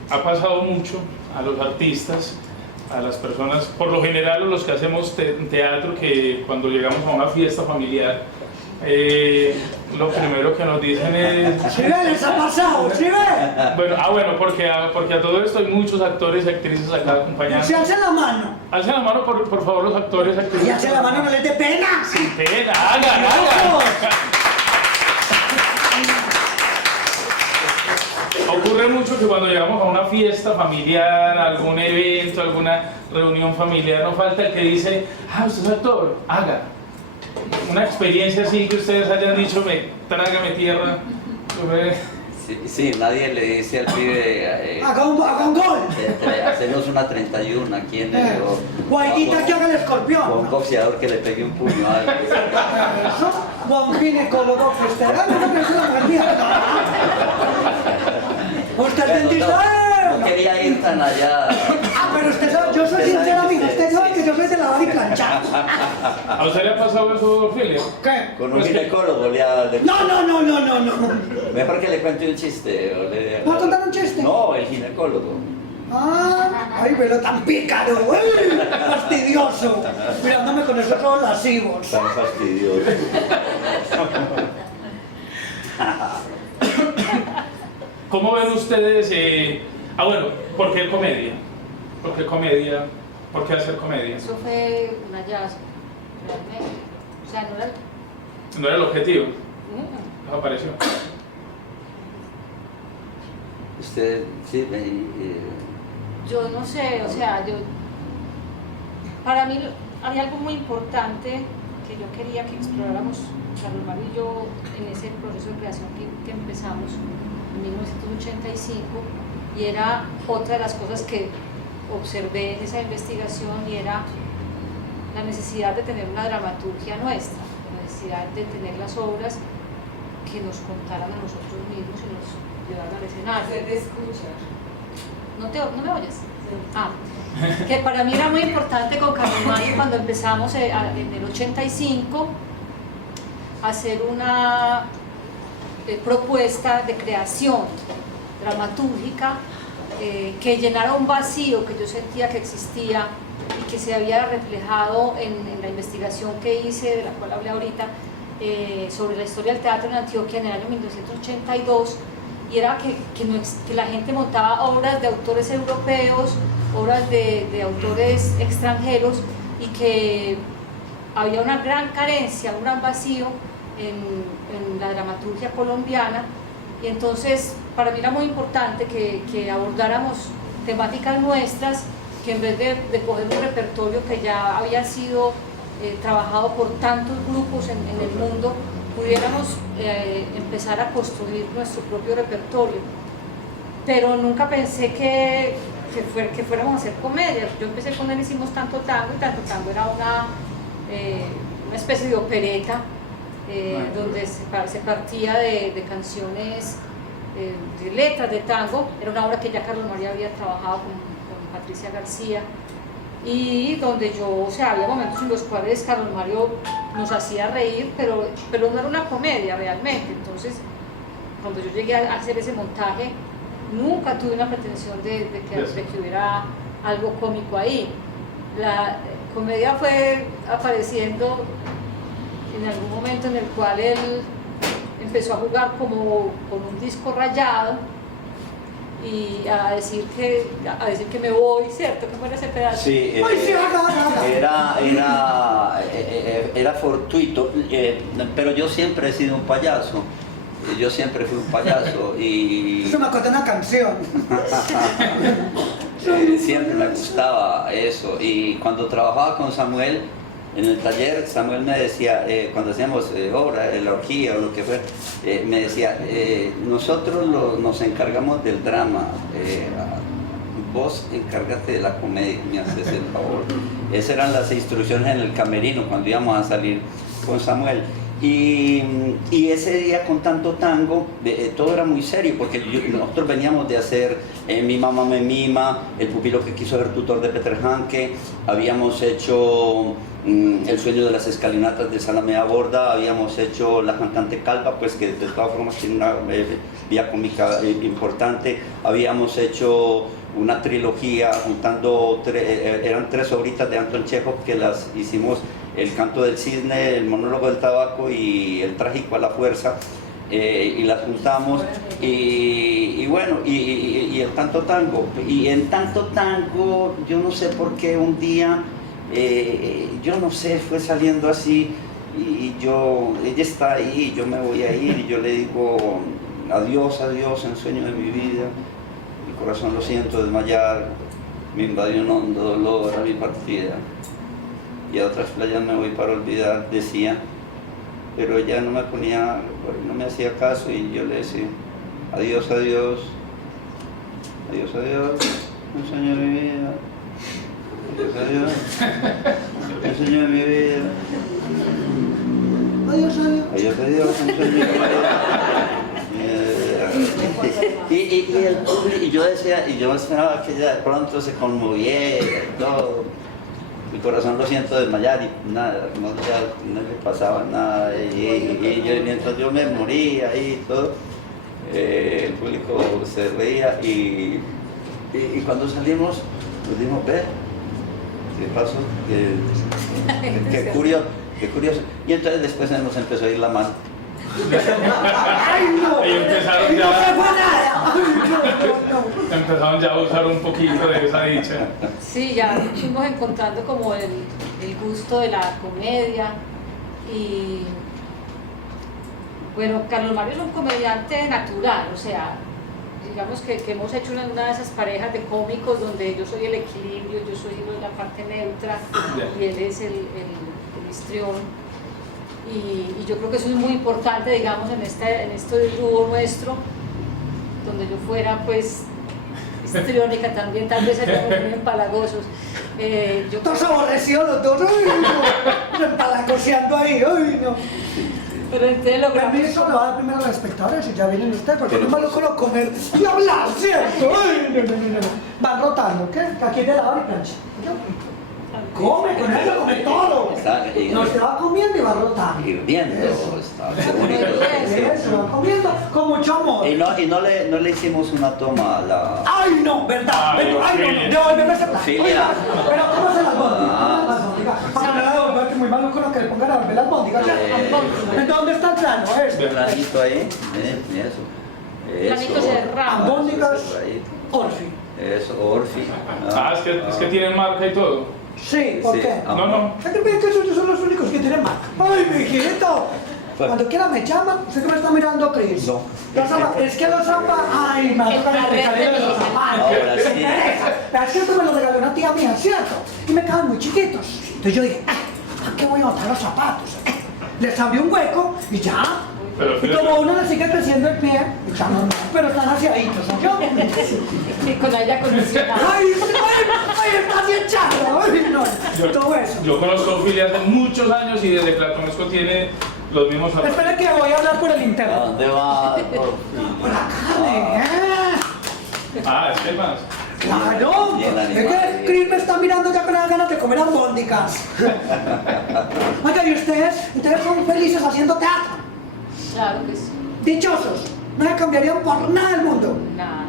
ha pasado mucho a los artistas, a las personas, por lo general a los que hacemos teatro, que cuando llegamos a una fiesta familiar, lo primero que nos dicen es... ¡Sí ve, les ha pasado! ¡Sí ve! Bueno, porque a todo esto hay muchos actores y actrices acá acompañando. ¡Se alcen la mano! Alcen la mano, por favor, los actores y actrices. ¡Y alcen la mano, no les dé pena! ¡Sin pena! ¡Hagan! Ocurre mucho que cuando llegamos a una fiesta familiar, algún evento, alguna reunión familiar, no falta el que dice, usted es actor, haga. Una experiencia así que ustedes hayan dicho, trágame tierra. Sí, nadie le dice al pibe, haga un gol. Hacemos una 31 aquí en el... Guaidita que haga el escorpión. O un boxeador que le pegue un puño a alguien. Eso, o un ginecólogo que esté hablando que es una mujer mía. ¿Usted es dentista? No quería ir tan allá. Pero usted sabe, yo soy sincera, amiga. Usted sabe que yo soy de lavar y planchar. ¿A usted le ha pasado eso, Ophelia? ¿Qué? Con un ginecólogo le... No. Mejor que le cuente un chiste. ¿Va a contar un chiste? No, el ginecólogo. Ay, velo tan pícaro, fastidioso, mirándome con esos ojos lascivos. Tan fastidioso. ¿Cómo ven ustedes? Bueno, ¿por qué comedia? ¿Por qué comedia? ¿Por qué hacer comedia? Eso fue un hallazgo, realmente. O sea, no era... ¿No era el objetivo? ¿No apareció? Usted, sí, Yo no sé, o sea, para mí había algo muy importante que yo quería que exploráramos, Carlos Mario y yo, en ese proceso de creación que empezamos en 1985, y era otra de las cosas que observé en esa investigación, y era la necesidad de tener una dramaturgia nuestra, la necesidad de tener las obras que nos contaran a nosotros mismos y nos llevaran al escenario. Se te escucha. ¿No me oyes? Sí. Que para mí era muy importante con Carlos Mario cuando empezamos en el 85, hacer una propuesta de creación dramatúrgica que llenara un vacío que yo sentía que existía y que se había reflejado en la investigación que hice, de la cual hablé ahorita, sobre la historia del teatro en Antioquia en el año 1982, y era que la gente montaba obras de autores europeos, obras de autores extranjeros, y que había una gran carencia, un gran vacío en la dramaturgia colombiana. Y entonces para mí era muy importante que abordáramos temáticas nuestras, que en vez de coger un repertorio que ya había sido trabajado por tantos grupos en el mundo, pudiéramos empezar a construir nuestro propio repertorio. Pero nunca pensé que fuéramos a hacer comedia. Yo empecé con él, hicimos Tanto Tango, y Tanto Tango era una especie de opereta donde se partía de canciones, de letras de tango. Era una obra que ya Carlos María había trabajado con Patricia García, y donde había momentos en los cuales Carlos Mario nos hacía reír, pero no era una comedia realmente. Entonces, cuando yo llegué a hacer ese montaje, nunca tuve una pretensión de que hubiera algo cómico ahí. La comedia fue apareciendo en algún momento en el cual él empezó a jugar como con un disco rayado y a decir que me voy, ¿cierto? ¿Cómo era ese pedazo? Sí, era fortuito, pero yo siempre he sido un payaso. Yo siempre fui un payaso y... Eso me acuerdo de una canción. Siempre me gustaba eso. Y cuando trabajaba con Samuel en el taller, Samuel me decía, cuando hacíamos obra, la orgía o lo que fuera, me decía, nosotros nos encargamos del drama, vos encárgate de la comedia, me haces el favor. Esas eran las instrucciones en el camerino cuando íbamos a salir con Samuel. Y ese día con Tanto Tango, todo era muy serio, porque nosotros veníamos de hacer Mi mamá me mima, El pupilo que quiso ser tutor de Peter Hanke, habíamos hecho El sueño de las escalinatas de Salamea Borda, habíamos hecho La cantante calva, pues que de todas formas tiene una vía cómica importante, habíamos hecho una trilogía juntando, eran 3 obritas de Anton Chekhov que las hicimos, El canto del cisne, El monólogo del tabaco y El trágico a la fuerza, y las juntamos, y bueno, y el Tanto Tango. Y en Tanto Tango, yo no sé por qué un día, yo no sé, fue saliendo así, y ella está ahí, yo me voy a ir, y yo le digo, adiós, adiós, en sueño de mi vida, mi corazón lo siento desmayar, me invadió un hondo dolor a mi partida. Y a otras playas me voy para olvidar, decía, pero ella no me hacía caso, y yo le decía, adiós, adiós, adiós, adiós, un sueño de mi vida, adiós, adiós, un sueño de mi vida, Adiós, adiós. adiós, adiós, un sueño de mi vida. Y yo decía, y yo esperaba que ella de pronto se conmoviera y todo. Mi corazón lo siento desmayar, y nada, no le pasaba nada, y mientras yo me moría y todo, el público se reía, y cuando salimos nos dijimos, ve, ¿qué pasó? Qué curioso, y entonces después se nos empezó a ir la mano. ¡Ay, no! Ahí empezaron ¡Y no ya. se fue nada! ¡Ay, no! Empezaron ya a usar un poquito de esa dicha. Sí, ya fuimos encontrando como el gusto de la comedia. Y bueno, Carlos Mario es un comediante natural, o sea, digamos que hemos hecho una de esas parejas de cómicos donde yo soy el equilibrio, yo soy la parte neutra y él es el histrión. Y yo creo que eso es muy importante, digamos, en este dúo nuestro, donde yo fuera pues histriónica también, tal vez seríamos muy empalagosos. Todos aborrecidos los dos, ¡ay, no! Empalagoseando ahí, ¡ay, no! Pero entonces logramos... Permiso, le va a dar primero a los espectadores y ya vienen ustedes, porque no es malo solo comer y hablar, ¿cierto? ¡Ay, no! Van rotando, ¿qué? Aquí de la hora y plancha. Come, con eso come todo. Está No se va comiendo y va rotando. hirviendo. Está qué bonito. Eso, va comiendo con mucho amor. Y no le hicimos una toma a la... Ay, no, verdad. Ay, no, devuélveme ese plato. Filia. Oiga, pero ¿cómo se las bóndigas? Ah. ¿Cómo las bóndigas? Ah, me la devuelvo, que muy malo con lo que le pongan a volver las bóndigas. ¿En dónde está el plano? Un planito ahí. Eso. Planito cerrado. Bóndigas, Orfi. Eso, Orfi. Es que tienen marca y todo. Sí, ¿por Sí. qué? Ah. No. Es que ven que esos son los únicos que tienen marca. ¡Ay, mijito! Cuando quiera me llaman, usted que me está mirando, Cris. No. Es que los zapatos. Ay, me El carrete de los zapatos. Ahora sí. Es que esto me lo regaló una tía mía, ¿cierto? Y me quedaban muy chiquitos. Entonces yo dije, ¿a qué voy a botar los zapatos? Les abrí un hueco y ya. Pero Y como uno le sigue creciendo el pie, está normal, pero están aseaditos, ¿no? Yo. Y con ella conocida. ¡Ay, está bien charro! ¡Ay, no! Todo eso. Yo conozco Filia hace muchos años y desde que la conozco tiene los mismos zapatos. Espera que voy a hablar por el ¿A interno. dónde va? Por la carne, Es que hay más. Claro, Bien, es animal. que Chris me está mirando ya con las ganas de comer albóndigas. Oiga, ¿y ustedes son felices haciendo teatro? Claro que sí. Dichosos, no se cambiarían por nada del mundo. Nada.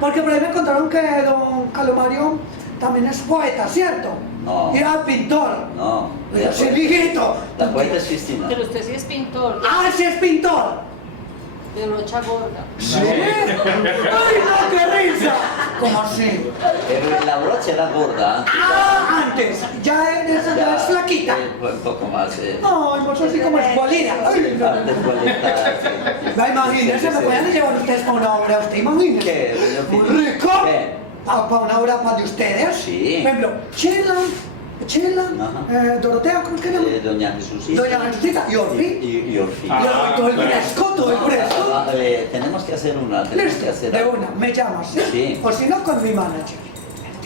Porque por ahí me contaron que don Calomario también es poeta, ¿cierto? No. Y era pintor. No. Pero sí, hijito. La poeta es Cristina. Pero usted sí es pintor, Ah, sí es pintor. de brocha gorda. ¿Sí? ¡Ay, no, qué risa! ¿Cómo así? Pero la brocha era gorda. Ah, antes. Ya es flaquita. Un poco más. Ay, vos así como escualina. Ay, no. Antes boleta, sí. Va, imagínese, me pueden llevar ustedes para una obra, usted imagínese. ¿Qué? Muy rico. ¿Qué? Para una obra más de ustedes. Sí. Por ejemplo, Chela, Ajá. Dorotea, ¿cómo es que se llama? Doña Jesucita. Doña Jesucita y Orfi. Y Orfi. Ah. Y todo el claro. fresco, todo el fresco. Tenemos que hacer una. Tenemos que Listo, hacer de una, me llamas. Sí. O si no, con mi manager.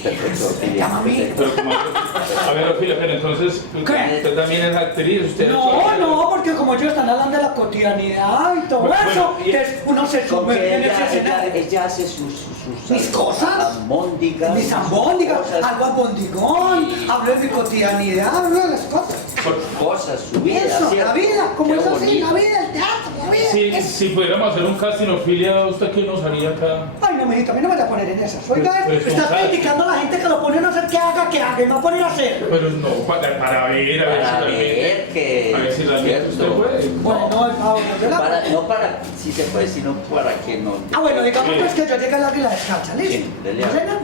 Perfecto. Me llama a mí. Pero como... A ver, Filia, pero entonces ¿Qué? usted también es actriz, usted No, porque como ellos están hablando de la cotidianidad y todo Bueno, eso, y- que uno se Porque sumerge en ese escenario. ella hace sus Mis cosas, albóndigas. mis albóndigas, cosas, algo albondigón, hablo de mi cotidianidad, hablo de las cosas. cosas, su vida. Eso, ¿cierto? la vida, como Qué es así, bonito. la vida, el teatro, la vida. Si pudiéramos hacer un casting Filia, ¿usted qué nos haría acá? Ay, no, mijito, a mí no me voy a poner en esas. Oiga, Pues, estás ¿sabes? criticando a la gente que lo ponen a hacer que haga, y no ponen a hacer. Pero no, para ver, a ver Para si realmente... ver que. A ver si realmente usted ¿cierto? puede. Bueno, Pablo, yo la... No para si se puede, sino para que no. Ah, bueno, digamos pues que yo llegué al águila descalza, ¿listo? Sí, dele. Bueno,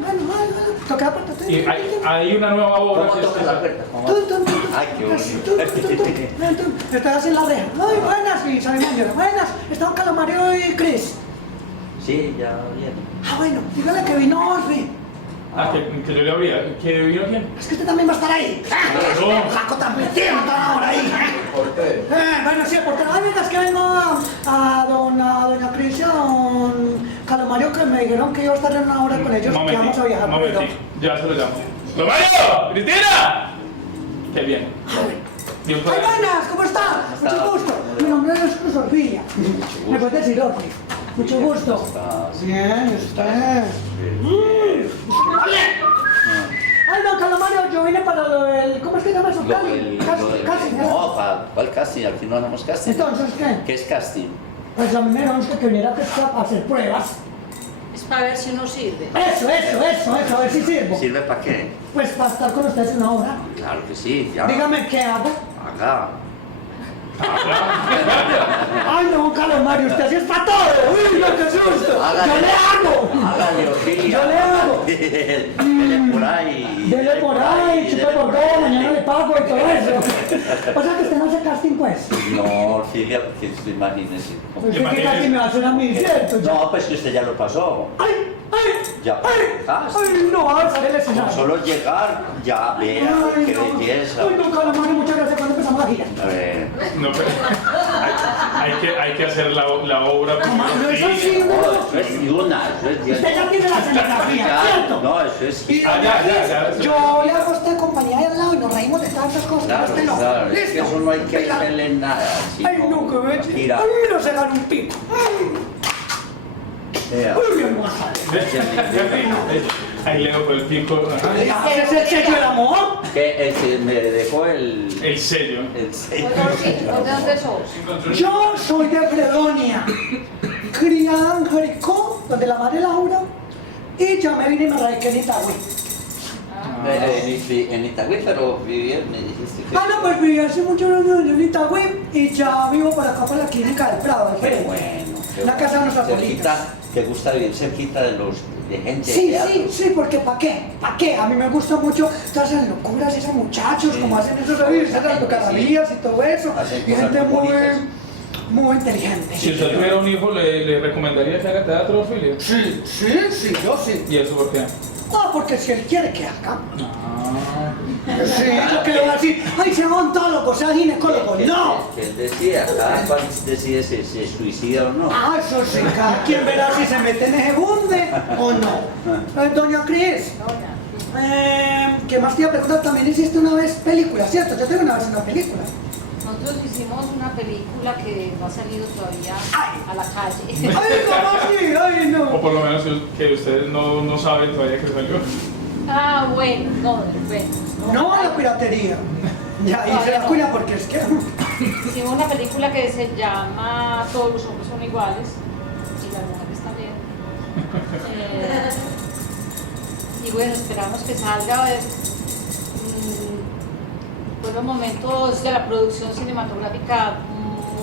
toca la puerta. Y hay una nueva obra ¿Cómo que toca la puerta? ¿Cómo? Tum, tum, tum, Ay, qué así, bonito. Estoy así en la reja. Ay, buenas, y salimos yo. Buenas, están Calomario y Chris. Sí, ya viene. Ah, bueno, dígale que vino Orfi. que yo le habría... ¿Que vino quién? Es que usted también va a estar ahí. No. Saco tan metido toda hora ahí. ¿Por qué? Bueno, sí, porque ay, venga, es que vengo a doña Cris y a don Calomario que me dijeron que iba a estar en una hora con ellos que vamos a viajar por Europa. Ya se lo llamo. ¡Romario! ¡Cristina! ¡Qué bien! Bien, ¡Ay, buenas! ¿Cómo está? está? Mucho gusto. Mi nombre es Cruz Orfilia. ¿Me puedes decir Orfi? Mucho gusto. Estás- Bien, usted. Ay, don Calomario, yo vine para lo del... ¿Cómo es que se llama eso? Casting. No, ¿cuál casting? Aquí no hacemos casting. Entonces, ¿qué? ¿Qué es casting? Pues a mí me dijeron que viniera a hacer pruebas. Es para ver si uno sirve. Eso, a ver si sirvo. ¿Sirve para qué? Pues para estar con ustedes una hora. Claro que sí, ya. Dígame qué hago. Acá. Ay, no, Calomario, usted sí es para todo. Uy, no, qué susto. Hágale. Yo le hago. Hágale, Orfilia. Yo le hago. Dele por ahí. Dele por ahí, chupe dele por todo, mañana le pago y todo eso. O sea que usted no hace casting, pues. No, Orfilia, porque usted imagínese. Pues que qué casting me va a hacer a mí, ¿cierto? No, pues que usted ya lo pasó. Ay, Ya. ay, no, va a alzar el escenario. Solo llegar, ya, vea, qué belleza. Ay, no, Calomario, muchas gracias. ¿Cuándo empezamos la gira? A ver. No, pero hay que hacer la obra No es así, No, no. eso es de una, eso es de Usted ya tiene la escenografía, Ya, ¿cierto? no, eso es. Y ya. yo le hago a usted compañía de al lado y nos reímos de todas esas cosas. Claro, Usted no. claro, es que ¿Listo? eso no hay que Venga. hacerle nada. Ay, no, que me Mira, Ay, no se gana un pico. vea. Ay, hermosa. Ahí le dejó el pico. Ajá. ¿Ese es el sello del amor? Que el que me dejó el sello. el sello. ¿De dónde sos? Yo soy de Fredonia, criada en Jericó, donde la madre Laura, y ya me vine y me radiqué en Itagüí. En Itagüí, pero vivía, me dijiste que... Ah, no, pues viví hace muchos años en Itagüí y ya vivo por acá por la clínica del Prado, al Qué frente. bueno. La casa de nuestras cerquita, abuelitas. ¿te gusta vivir cerquita de gente? Sí, de sí, sí, porque ¿para qué? ¿Para qué? A mí me gusta mucho todas esas locuras, esos muchachos, Sí. como hacen esos revistas, esas alcaldías y todo eso. Hacen Y cosas gente muy muy, bonitas. muy inteligente. Si usted tuviera un hijo, ¿le recomendaría que haga teatro, Ophelia? Sí, sí, sí, yo sí. ¿Y eso por qué? Ah, porque si él quiere que haga. Ah, Sí, yo que le voy a decir, ay, sea odontólogo, sea ginecólogo. ¡No! Que él decía, cada cual decide si se suicida o no. Ah, eso sí, cada quien verá si se mete en ese bunde o no. Doña Cris, ¿qué más te iba a preguntar? También hiciste una vez película, ¿cierto? Yo tengo una vez una película. Nosotros hicimos una película que no ha salido todavía a la calle. ¡Ay, cómo así! ¡Ay, o no! por lo menos que ustedes no saben todavía que salió. Ah, bueno, no, bueno. No a la piratería. Ya, y se la cuida porque es que... Hicimos una película que se llama Todos los hombres son iguales y las mujeres también. Y bueno, esperamos que salga. Fueron momentos de la producción cinematográfica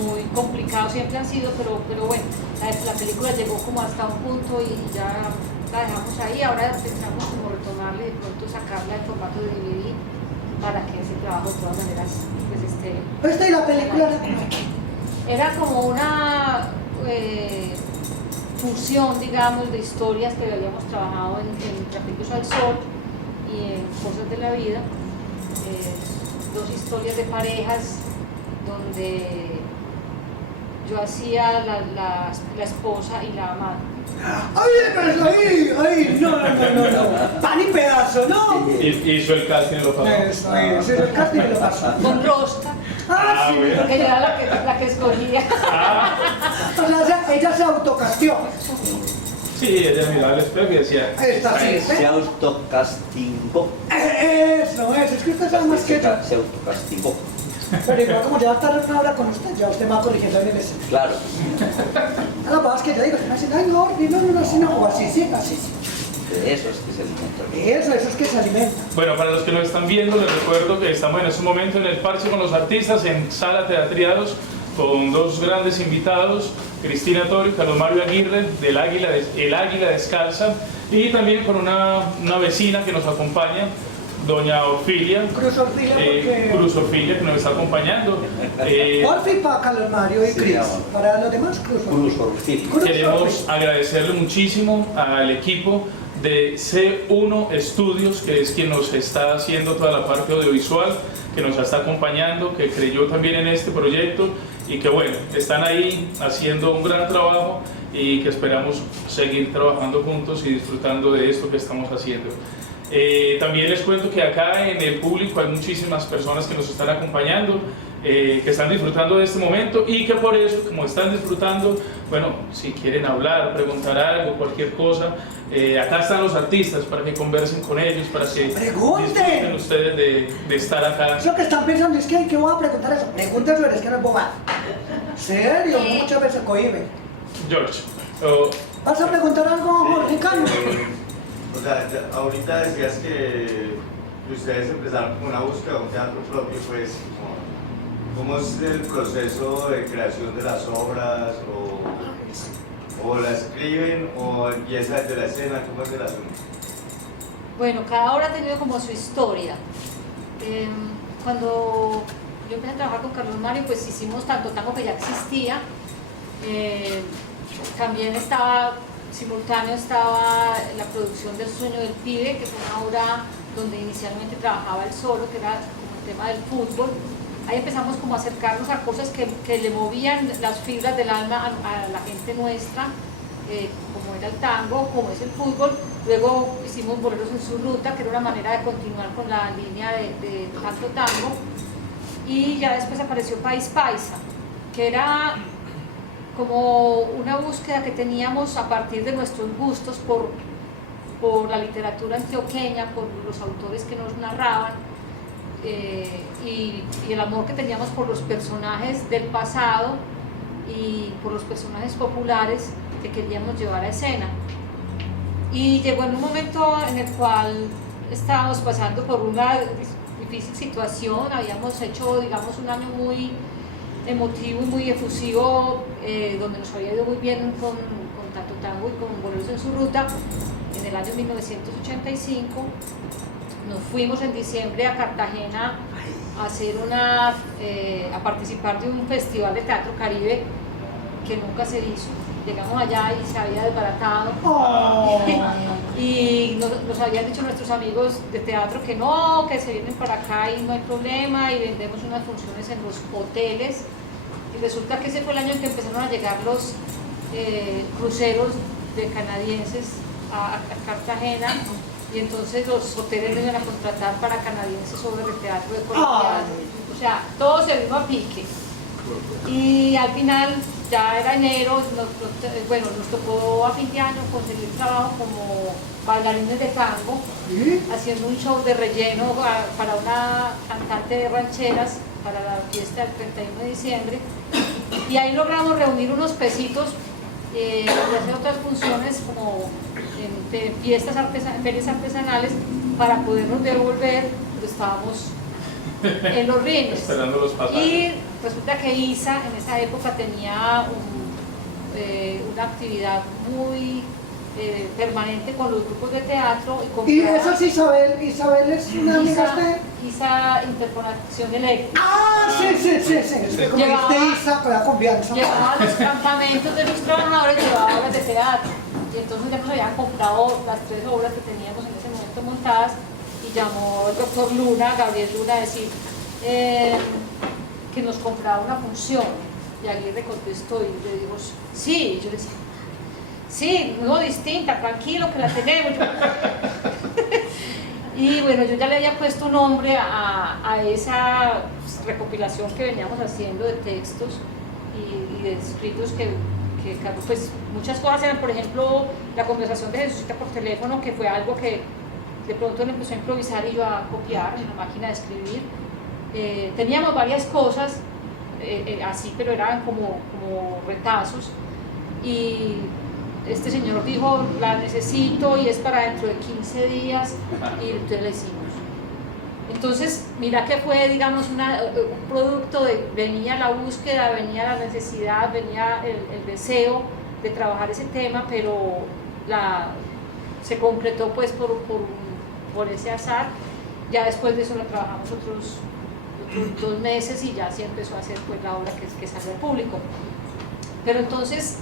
muy complicados, siempre han sido, pero bueno, la película llegó como hasta un punto y ya la dejamos ahí. Ahora pensamos como retomarla y de pronto sacarla en formato de DVD para que ese trabajo de todas maneras pues esté. Esta y la película Era como una fusión, digamos, de historias que habíamos trabajado en Trapillos al Sol y en Cosas de la Vida. Dos historias de parejas donde yo hacía la esposa y la amante. ¡Ay, pero ahí! No, pan y pedazo, ¿no? Hizo el casting y lo pasó. Eso, el casting y lo pasó. Con rosca, Ah, sí, bueno. porque yo era la que escogía. o sea, ella se autocastió. Sí, ella miraba al espejo y decía... Esta sí, Se autocastigó. Eso, es que usted sabe más que yo. Se autocastigó. Pero igual como ya va a estar una hora con usted, ya usted me va corrigiendo en el escenario. Claro. A la paz que yo digo, que me dicen, ay, no, así no, o así, sí, así, sí. De eso es que se alimenta. Eso es que se alimenta. Bueno, para los que nos están viendo, les recuerdo que estamos en este momento en el Parche con los Artistas, en Sala Teatriados, con dos grandes invitados, Cristina Toro y Carlos Mario Aguirre, del El Águila Descalza, y también con una vecina que nos acompaña, doña Ophelia. Cruz Orfilia, porque... Cruz Ophelia, que nos está acompañando. Orfi para Carlos Mario y Sí, Cris. amor. Para los demás, Cruz Cruz Orfi. Orfilia. Cruz Queremos Orfi. agradecerle muchísimo al equipo de C1 Estudios, que es quien nos está haciendo toda la parte audiovisual, que nos está acompañando, que creyó también en este proyecto y que bueno, están ahí haciendo un gran trabajo y que esperamos seguir trabajando juntos y disfrutando de esto que estamos haciendo. También les cuento que acá en el público hay muchísimas personas que nos están acompañando, que están disfrutando de este momento y que por eso, como están disfrutando, bueno, si quieren hablar, preguntar algo, cualquier cosa, acá están los artistas para que conversen con ellos, para que ¡Pregunten! disfruten ustedes de estar acá. Lo que están pensando es que, ¿qué voy a preguntar eso? Pregúntalo, es que no es bobada. ¿Serio? Muchas veces cohibe. George, ¿Vas a preguntar algo, Jorge Cano? O sea, ahorita decías que ustedes empezaron como una búsqueda de un teatro propio, pues, ¿cómo es el proceso de creación de las obras? ¿O la escriben o empieza desde la escena? ¿Cómo es el asunto? Bueno, cada obra ha tenido como su historia. Cuando yo empecé a trabajar con Carlos Mario, pues hicimos tanto tango que ya existía. También simultáneo estaba la producción del Sueño del Pibe, que fue una obra donde inicialmente trabajaba él solo, que era como el tema del fútbol. Ahí empezamos como a acercarnos a cosas que le movían las fibras del alma a la gente nuestra, como era el tango, como es el fútbol. Luego hicimos Boleros en su Ruta, que era una manera de continuar con la línea de tanto tango. Y ya después apareció País Paisa, que era como una búsqueda que teníamos a partir de nuestros gustos por por la literatura antioqueña, por los autores que nos narraban, y el amor que teníamos por los personajes del pasado y por los personajes populares que queríamos llevar a escena. Y llegó en un momento en el cual estábamos pasando por una difícil situación, habíamos hecho, digamos, un año muy emotivo y muy efusivo, donde nos había ido muy bien con Tanto Tango y con Boleros en su Ruta. En el año 1985 nos fuimos en diciembre a Cartagena a hacer a participar de un festival de teatro caribe que nunca se hizo. Llegamos allá y se había desbaratado. Oh. Y nos habían dicho nuestros amigos de teatro que no, que se vienen para acá y no hay problema, y vendemos unas funciones en los hoteles. Y resulta que ese fue el año en que empezaron a llegar los cruceros de canadienses a Cartagena, y entonces los hoteles nos iban a contratar para canadienses sobre el teatro de colombiano. O sea, todo se vino a pique. Y al final, ya era enero, nos tocó a fin de año conseguir trabajo como bailarines de tango, haciendo un show de relleno para una cantante de rancheras para la fiesta del 31 de diciembre. Y ahí logramos reunir unos pesitos y hacer otras funciones como en fiestas ferias artesanales para podernos devolver, pues estábamos en los rines. Esperando los pasajes. Y resulta que Isa en esa época tenía una actividad muy permanente con los grupos de teatro. Y esa es Isabel es una amiga de... Isa Interconexión Eléctrica. Ah, sí, es que como Llevaba- viste Isa, con la confianza. Llevaba a los campamentos de los trabajadores, llevaba obras de teatro. Y entonces ya nos habían comprado las 3 obras que teníamos en ese momento montadas, y llamó el doctor Luna, Gabriel Luna, a decir que nos compraba una función. Y Aguirre contestó y le dijo, sí. Y yo le decía, sí, no distinta, tranquilo que la tenemos. Y bueno, yo ya le había puesto nombre a esa recopilación que veníamos haciendo de textos y de escritos que pues muchas cosas eran, por ejemplo, la conversación de Jesucita por teléfono, que fue algo que de pronto él empezó a improvisar y yo a copiar en la máquina de escribir. Teníamos varias cosas así, pero eran como retazos, y este señor dijo, la necesito y es para dentro de 15 días, y entonces le hicimos. Entonces, mira que fue, digamos, un producto de, venía la búsqueda, venía la necesidad, venía el deseo de trabajar ese tema, pero se concretó pues por ese azar. Ya después de eso lo trabajamos otros 2 meses y ya sí empezó a hacer pues la obra que salió al público. Pero entonces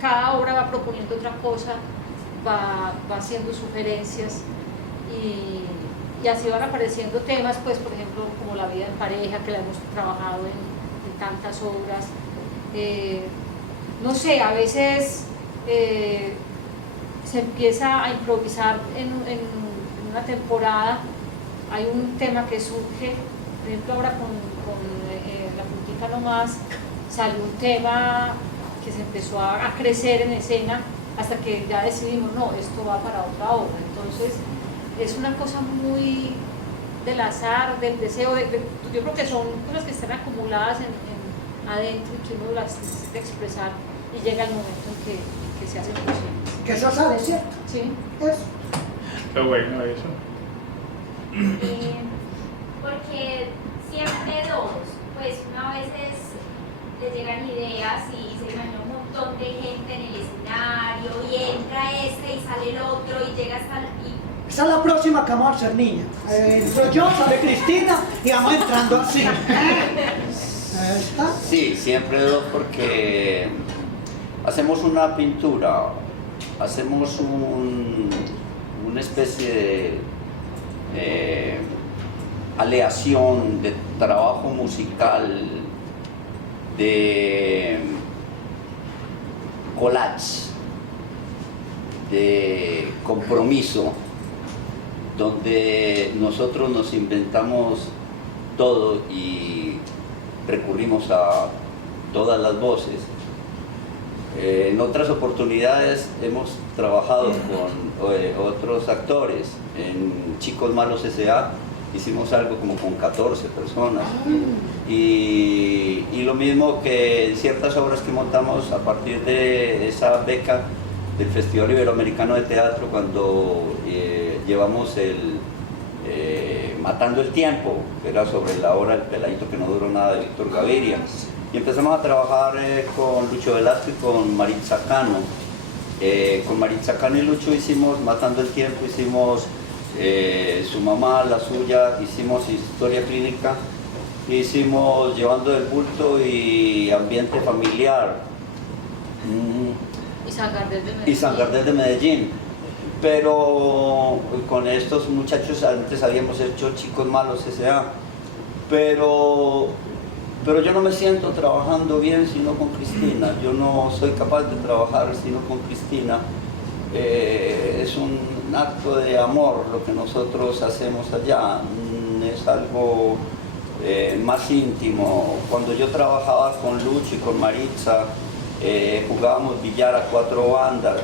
cada obra va proponiendo otra cosa, va haciendo sugerencias, y así van apareciendo temas, pues por ejemplo como la vida en pareja, que la hemos trabajado en tantas obras. No sé, a veces se empieza a improvisar en una temporada. Hay un tema que surge, por ejemplo ahora con La Puntica Nomás, salió un tema que se empezó a crecer en escena, hasta que ya decidimos, no, esto va para otra obra. Entonces es una cosa muy del azar, del deseo, yo creo que son cosas que están acumuladas adentro y que uno las necesita expresar, y llega el momento en que se hacen posibles. Que eso sale, ¿cierto? ¿Sí? Eso. Qué bueno eso. Porque siempre pues uno a veces le llegan ideas y se imagina un montón de gente en el escenario, y entra este y sale el otro y llega hasta Esa es la próxima que vamos a hacer, niña. Entro yo, sale Cristina y vamos entrando así. ¿Está? Sí, siempre 2, porque hacemos una pintura, hacemos una especie de aleación de trabajo musical, de collage, de compromiso, donde nosotros nos inventamos todo y recurrimos a todas las voces. En otras oportunidades hemos trabajado con otros actores. En Chicos Malos S.A. hicimos algo como con 14 personas. Y lo mismo que en ciertas obras que montamos a partir de esa beca del Festival Iberoamericano de Teatro, cuando llevamos el Matando el Tiempo, que era sobre la obra El Peladito que no duró nada, de Víctor Gaviria. Y empezamos a trabajar con Lucho Velasco y con Maritza Cano. Con Maritza Cano y Lucho hicimos Matando el Tiempo, hicimos Su mamá, la suya, hicimos Historia Clínica, hicimos Llevando del Bulto y Ambiente Familiar. Y San Gardel de Medellín. Y San Gardel de Medellín. Pero con estos muchachos antes habíamos hecho Chicos Malos S.A. Pero yo no me siento trabajando bien sino con Cristina. Yo no soy capaz de trabajar sino con Cristina. Es un acto de amor lo que nosotros hacemos allá. Es algo más íntimo. Cuando yo trabajaba con Lucho y con Maritza, jugábamos billar a 4 bandas,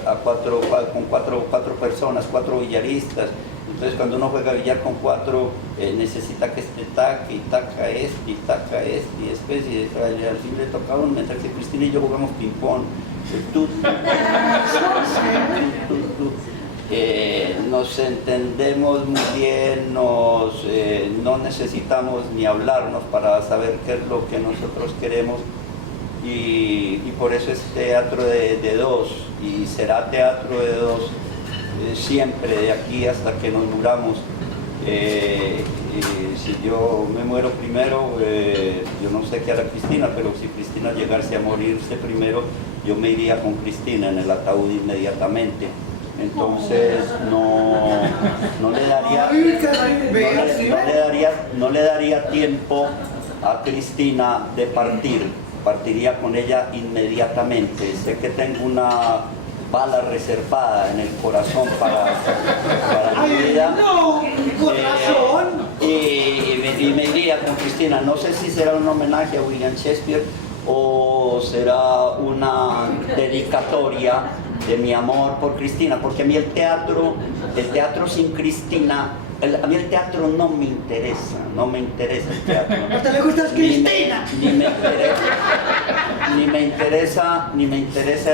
con cuatro personas, 4 billaristas. Entonces cuando uno juega billar con 4 necesita que este taque y taca este y taca este y después y al fin le toca a uno, mientras que Cristina y yo jugamos ping pong. Nos entendemos muy bien, no necesitamos ni hablarnos para saber qué es lo que nosotros queremos. Y por eso es teatro de dos y será teatro de dos siempre, de aquí hasta que nos muramos. Si yo me muero primero, yo no sé qué hará Cristina, pero si Cristina llegase a morirse primero, yo me iría con Cristina en el ataúd inmediatamente. Entonces no le daría tiempo a Cristina de partir. Partiría con ella inmediatamente. Sé que tengo una bala reservada en el corazón para mi vida. ¡No! ¡Corazón! Y me iría con Cristina. No sé si será un homenaje a William Shakespeare o será una dedicatoria de mi amor por Cristina, porque a mí el teatro sin Cristina, a mí el teatro no me interesa el teatro. ¿No te le gusta Cristina? Ni me interesa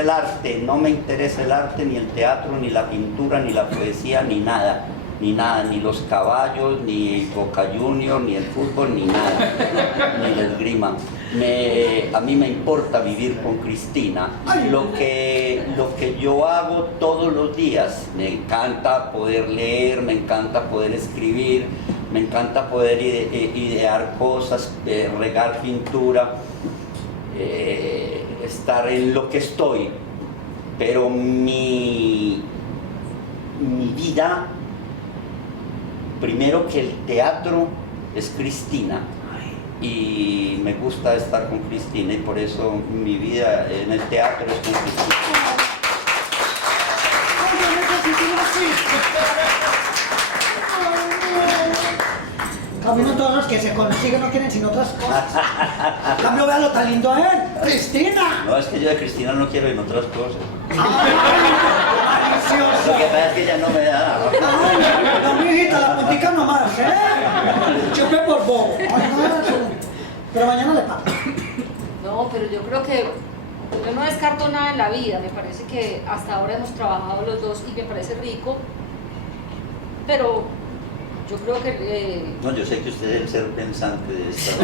el arte, no me interesa el arte, ni el teatro, ni la pintura, ni la poesía, ni nada, ni los caballos, ni Boca Juniors, ni el fútbol, ni nada, ni el esgrima. A mí me importa vivir con Cristina. Lo que yo hago todos los días, me encanta poder leer, me encanta poder escribir, me encanta poder idear cosas, regar pintura, estar en lo que estoy, pero mi vida, primero que el teatro, es Cristina. Y me gusta estar con Cristina y por eso mi vida en el teatro es con Cristina. Camino todos los que se consiguen no quieren sino otras cosas. Cambio, vea lo tan lindo a él. ¡Cristina! No, es que yo de Cristina no quiero en otras cosas. ¡Ay, malicioso! Lo que pasa es que ella no me da. ¡Ay, no, mi hijita, la puntica nomás, Chupe por bobo. Pero mañana le pago. No, pero yo creo que yo no descarto nada en la vida. Me parece que hasta ahora hemos trabajado los dos y me parece rico. Pero yo creo que... No, yo sé que usted es el ser pensante de esta.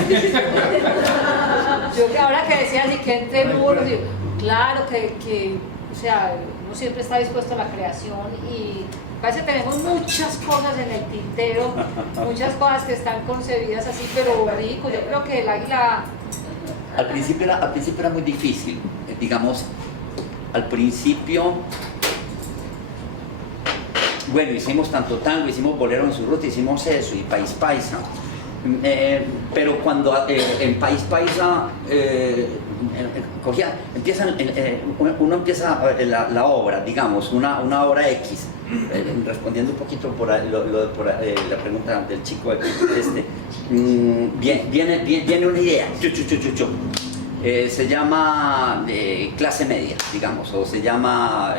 Yo que ahora que decía así que entre muros, digo, claro que, o sea, uno siempre está dispuesto a la creación y parece que tenemos muchas cosas en el tintero, muchas cosas que están concebidas así, pero rico. Yo creo que el águila... Al principio era muy difícil, digamos, al principio, bueno, hicimos tanto tango, hicimos bolero en su ruta, hicimos eso y País Paisa, pero cuando en País Paisa uno empieza la obra, digamos, una obra X, respondiendo un poquito por la pregunta del chico, viene una idea, se llama clase media, digamos, o se llama...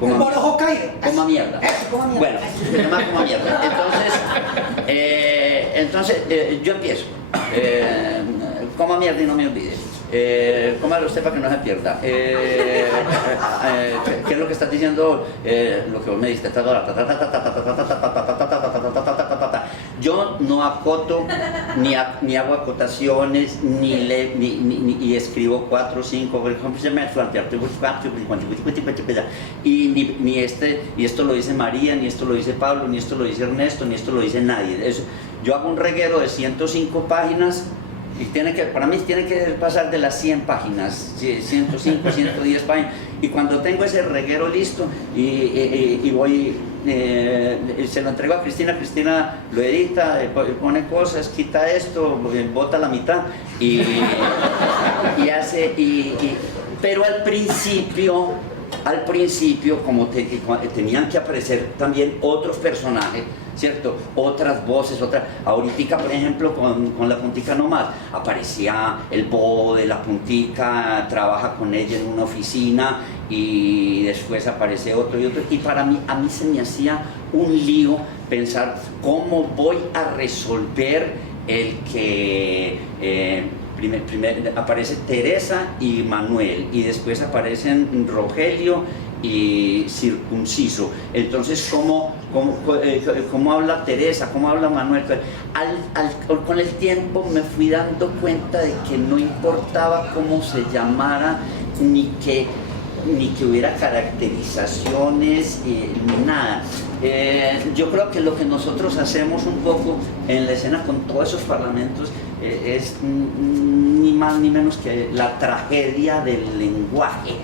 El Moro Hokkaido. Coma mierda. Eso, coma mierda. Bueno, se llama coma mierda. Entonces yo empiezo. Coma mierda y no me olvide. Cómalo usted para que no se pierda. ¿Qué es lo que estás diciendo? Lo que vos me diste. Yo no acoto, ni hago acotaciones, ni escribo 4 o 5, y esto lo dice María, ni esto lo dice Pablo, ni esto lo dice Ernesto, ni esto lo dice nadie. Yo hago un reguero de 105 páginas. Y para mí tiene que pasar de las 100 páginas, 105, 110 páginas. Y cuando tengo ese reguero listo y voy, se lo entrego a Cristina, Cristina lo edita, pone cosas, quita esto, bota la mitad y hace... pero al principio, como tenían que aparecer también otros personajes, ¿cierto? Otras voces, ahorita, por ejemplo, con la puntica nomás, aparecía el bobo de la puntica, trabaja con ella en una oficina y después aparece otro y otro, y a mí se me hacía un lío pensar cómo voy a resolver el que... Primero aparece Teresa y Manuel, y después aparecen Rogelio y Circunciso. Entonces, ¿cómo habla Teresa? ¿Cómo habla Manuel? Con el tiempo me fui dando cuenta de que no importaba cómo se llamara, ni que hubiera caracterizaciones, ni nada. Yo creo que lo que nosotros hacemos un poco en la escena con todos esos parlamentos es ni más ni menos que la tragedia del lenguaje.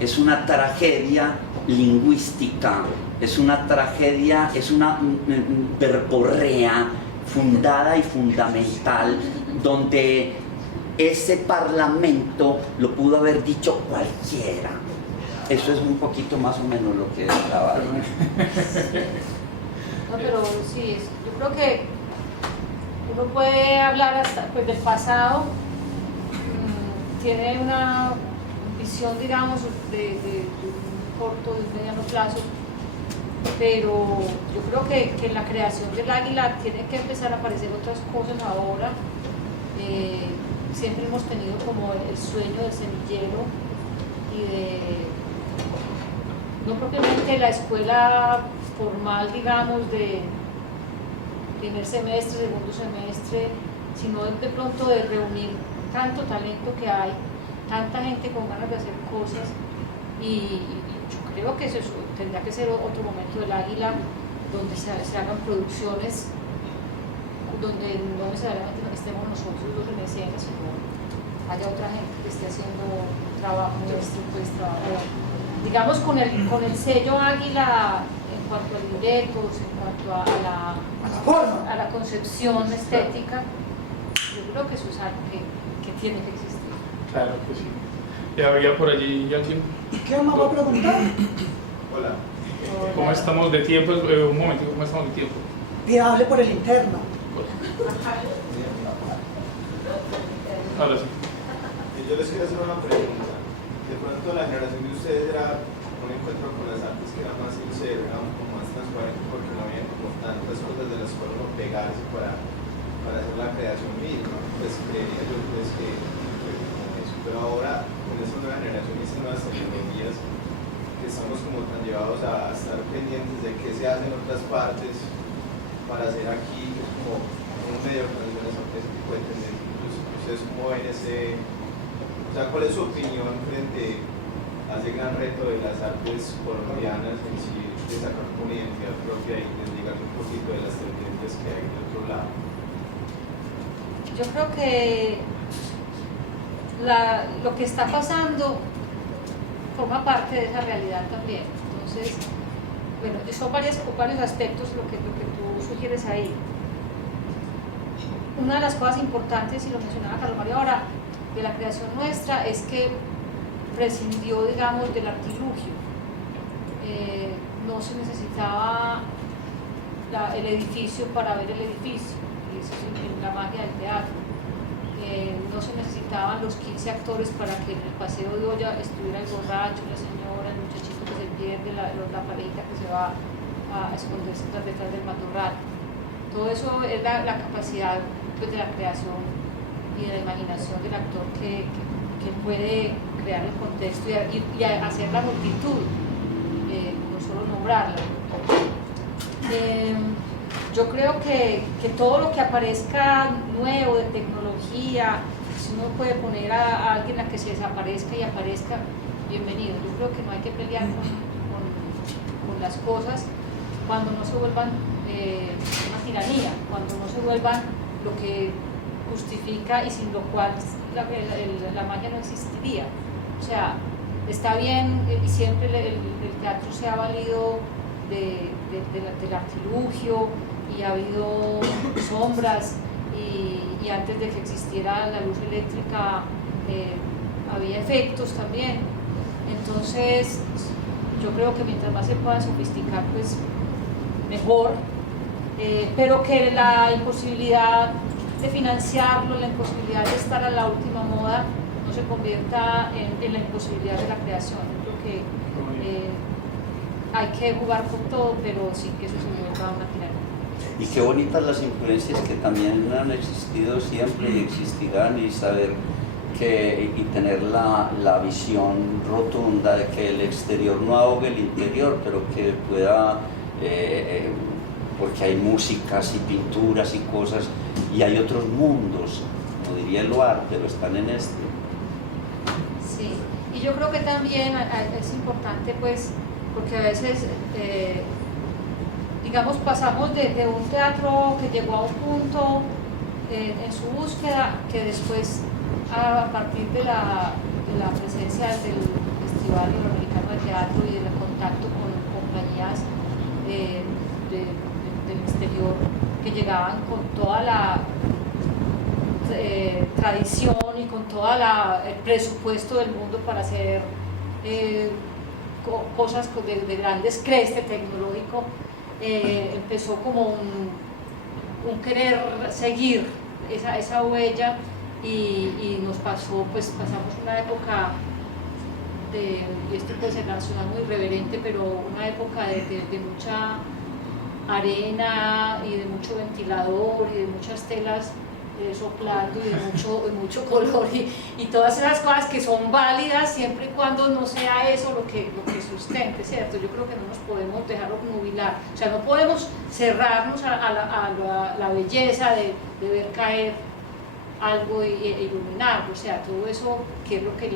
Es una tragedia lingüística, es una tragedia, es una verborrea fundada y fundamental, donde ese parlamento lo pudo haber dicho cualquiera. Eso es un poquito más o menos lo que estaba ahí. No, pero sí, yo creo que uno puede hablar hasta del pasado, tiene una visión, digamos, de un corto, de un mediano plazo, pero yo creo que en la creación del águila tiene que empezar a aparecer otras cosas ahora. Siempre hemos tenido como el sueño del semillero y de, no propiamente la escuela formal, digamos, de primer semestre, segundo semestre, sino de pronto de reunir tanto talento que hay, tanta gente con ganas de hacer cosas, y yo creo que eso tendría que ser otro momento del águila, donde se hagan producciones donde no necesariamente estemos nosotros los en escena, sino haya otra gente que esté haciendo trabajo nuestro, pues trabajo, digamos, con el sello águila en cuanto a libretos, en cuanto a la concepción estética. Yo creo que eso es algo que tiene que existir. Claro que sí. ¿Ya había por allí alguien? ¿Qué me va a preguntar? Hola. ¿Cómo estamos de tiempo? Un momento, ¿cómo estamos de tiempo? Que hable por el interno. Ahora sí. Yo les quiero hacer una pregunta. De pronto la generación de ustedes era un encuentro con las artes que era más sincero, era un poco más transparente, porque no había como tantas cosas de las cuales uno pegarse para hacer la creación misma. Pues creería yo pues que como eso. Pero ahora, con esa nueva generación y esas nuevas tecnologías, que estamos como tan llevados a estar pendientes de qué se hace en otras partes para hacer aquí, es como un medio de organización, ese tipo de tendencias. ¿Ustedes cómo ven ese? O sea, ¿cuál es su opinión frente a ese gran reto de las artes colombianas en sí, de sacar una identidad propia y desligarse un poquito de las tendencias que hay de otro lado? Yo creo que lo que está pasando forma parte de esa realidad también. Entonces, bueno, son varios aspectos lo que tú sugieres ahí. Una de las cosas importantes, y lo mencionaba Carlos Mario ahora, de la creación nuestra, es que prescindió, digamos, del artilugio. No se necesitaba el edificio para ver el edificio, y eso es la magia del teatro. no se necesitaban los 15 actores para que en el paseo de olla estuviera el borracho, la señora, el muchachito que se pierde, la parejita que se va a esconderse detrás del matorral. Todo eso es la capacidad pues, de la creación y de la imaginación del actor que puede crear el contexto y hacer la multitud, no solo nombrarla. Yo creo que todo lo que aparezca nuevo de tecnología, si uno puede poner a alguien a que se desaparezca y aparezca, bienvenido. Yo creo que no hay que pelear con las cosas cuando no se vuelvan una tiranía, cuando no se vuelvan lo que justifica y sin lo cual la magia no existiría. O sea, está bien y siempre el teatro se ha valido del artilugio y ha habido sombras y antes de que existiera la luz eléctrica había efectos también. Entonces yo creo que mientras más se pueda sofisticar pues mejor, pero que la imposibilidad de financiarlo, la imposibilidad de estar a la última moda no se convierta en la imposibilidad de la creación. Yo creo que hay que jugar con todo, pero sin que eso se vuelva una tiranía. Y qué bonitas las influencias que también han existido siempre y existirán, y saber y tener la visión rotunda de que el exterior no ahogue el interior, pero que pueda, porque hay músicas y pinturas y cosas, y hay otros mundos, como diría el arte, lo están en este. Sí, y yo creo que también es importante pues, porque a veces digamos, pasamos de un teatro que llegó a un punto en su búsqueda, que después, a partir de la presencia del Festival Iberoamericano de Teatro y del contacto con compañías del exterior que llegaban con toda la tradición y con todo el presupuesto del mundo para hacer cosas de grandes crestes tecnológico, empezó como un querer seguir esa huella y nos pasó, pues pasamos una época y esto puede ser nacional muy irreverente, pero una época de mucha arena y de mucho ventilador y de muchas telas soplando y de mucho color y todas esas cosas que son válidas siempre y cuando no sea eso lo que sustente, ¿cierto? Yo creo que no nos podemos dejar obnubilar, o sea, no podemos cerrarnos a la belleza de ver caer algo e iluminarlo, o sea, todo eso que es lo que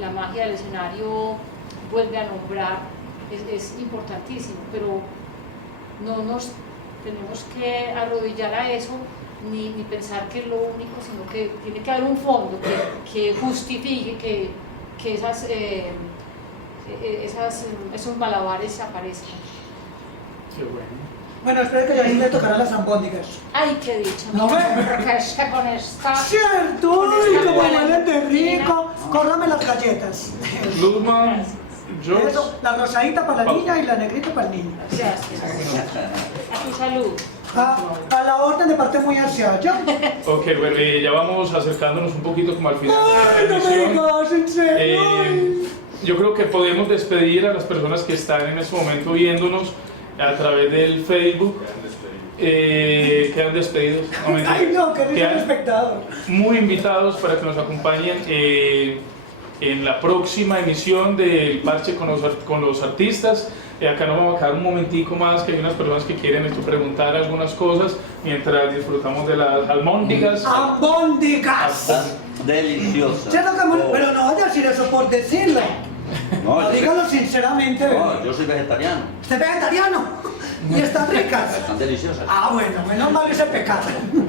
la magia del escenario vuelve a nombrar es importantísimo, pero no nos tenemos que arrodillar a eso ni pensar que es lo único, sino que tiene que haber un fondo que justifique que esos malabares aparezcan. Qué bueno. Bueno, espero que ya le tocará las albóndigas. ¡Ay, qué dicha! ¿No ve? Porque es que con esta... ¡Cierto! con ¡Ay, esta cómo buena huelen de cocina. rico! Córrame las galletas. Luzma, George, Eso, la rosadita para la niña y la negrita para el niño. Gracias. A tu salud. A la orden de parte muy hacia allá. ok, bueno, ya vamos acercándonos un poquito como al final ¡Ay, de la no me emisión. digas, en serio! Yo creo que podemos despedir a las personas que están en este momento viéndonos a través del Facebook. Quedan despedidos. No, mentira. ¡Ay, no! ¡Que eres Quedan un espectador! muy invitados para que nos acompañen en la próxima emisión del Parche con los artistas. Acá nos vamos a quedar un momentico más, que hay unas personas que quieren preguntar algunas cosas mientras disfrutamos de las albóndigas. ¡Albóndigas! Deliciosa. ¿Cierto que muy- Pero no vaya a decir eso por decirlo. No, Dígalo sinceramente. no, yo soy vegetariano. ¿Usted es vegetariano? ¿Y están ricas? Están deliciosas. Ah, bueno, menos mal ese pecado.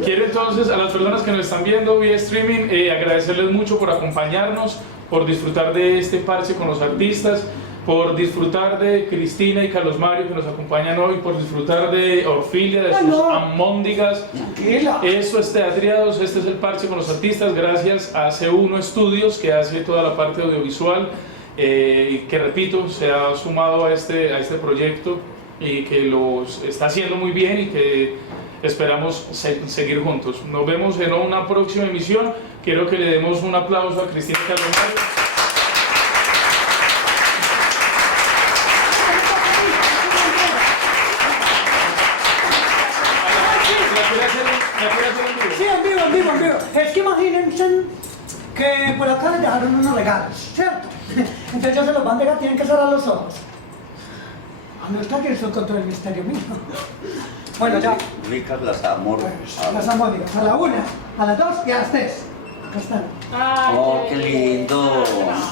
Quiero entonces a las personas que nos están viendo vía streaming agradecerles mucho por acompañarnos, por disfrutar de este parche con los artistas, por disfrutar de Cristina y Carlos Mario que nos acompañan hoy, por disfrutar de Orfilia, de Ay, sus no. almóndigas. Tranquila. Esto es Teatriados, este es el parche con los artistas, gracias a C1 Estudios que hace toda la parte audiovisual, que repito, se ha sumado a este proyecto y que los está haciendo muy bien y que esperamos seguir juntos. Nos vemos en una próxima emisión. Quiero que le demos un aplauso a Cristina Carlomario. Sí, en vivo. Es que imagínense que por acá les dejaron unos regalos, ¿cierto? Entonces ya se los van a dejar, tienen que cerrar los ojos. No está que estoy con todo el misterio mío. Bueno, ya. Ricas las amor. Las amónicas. A la 1, a las 2 y a las 3. Acá están. Oh, qué lindo.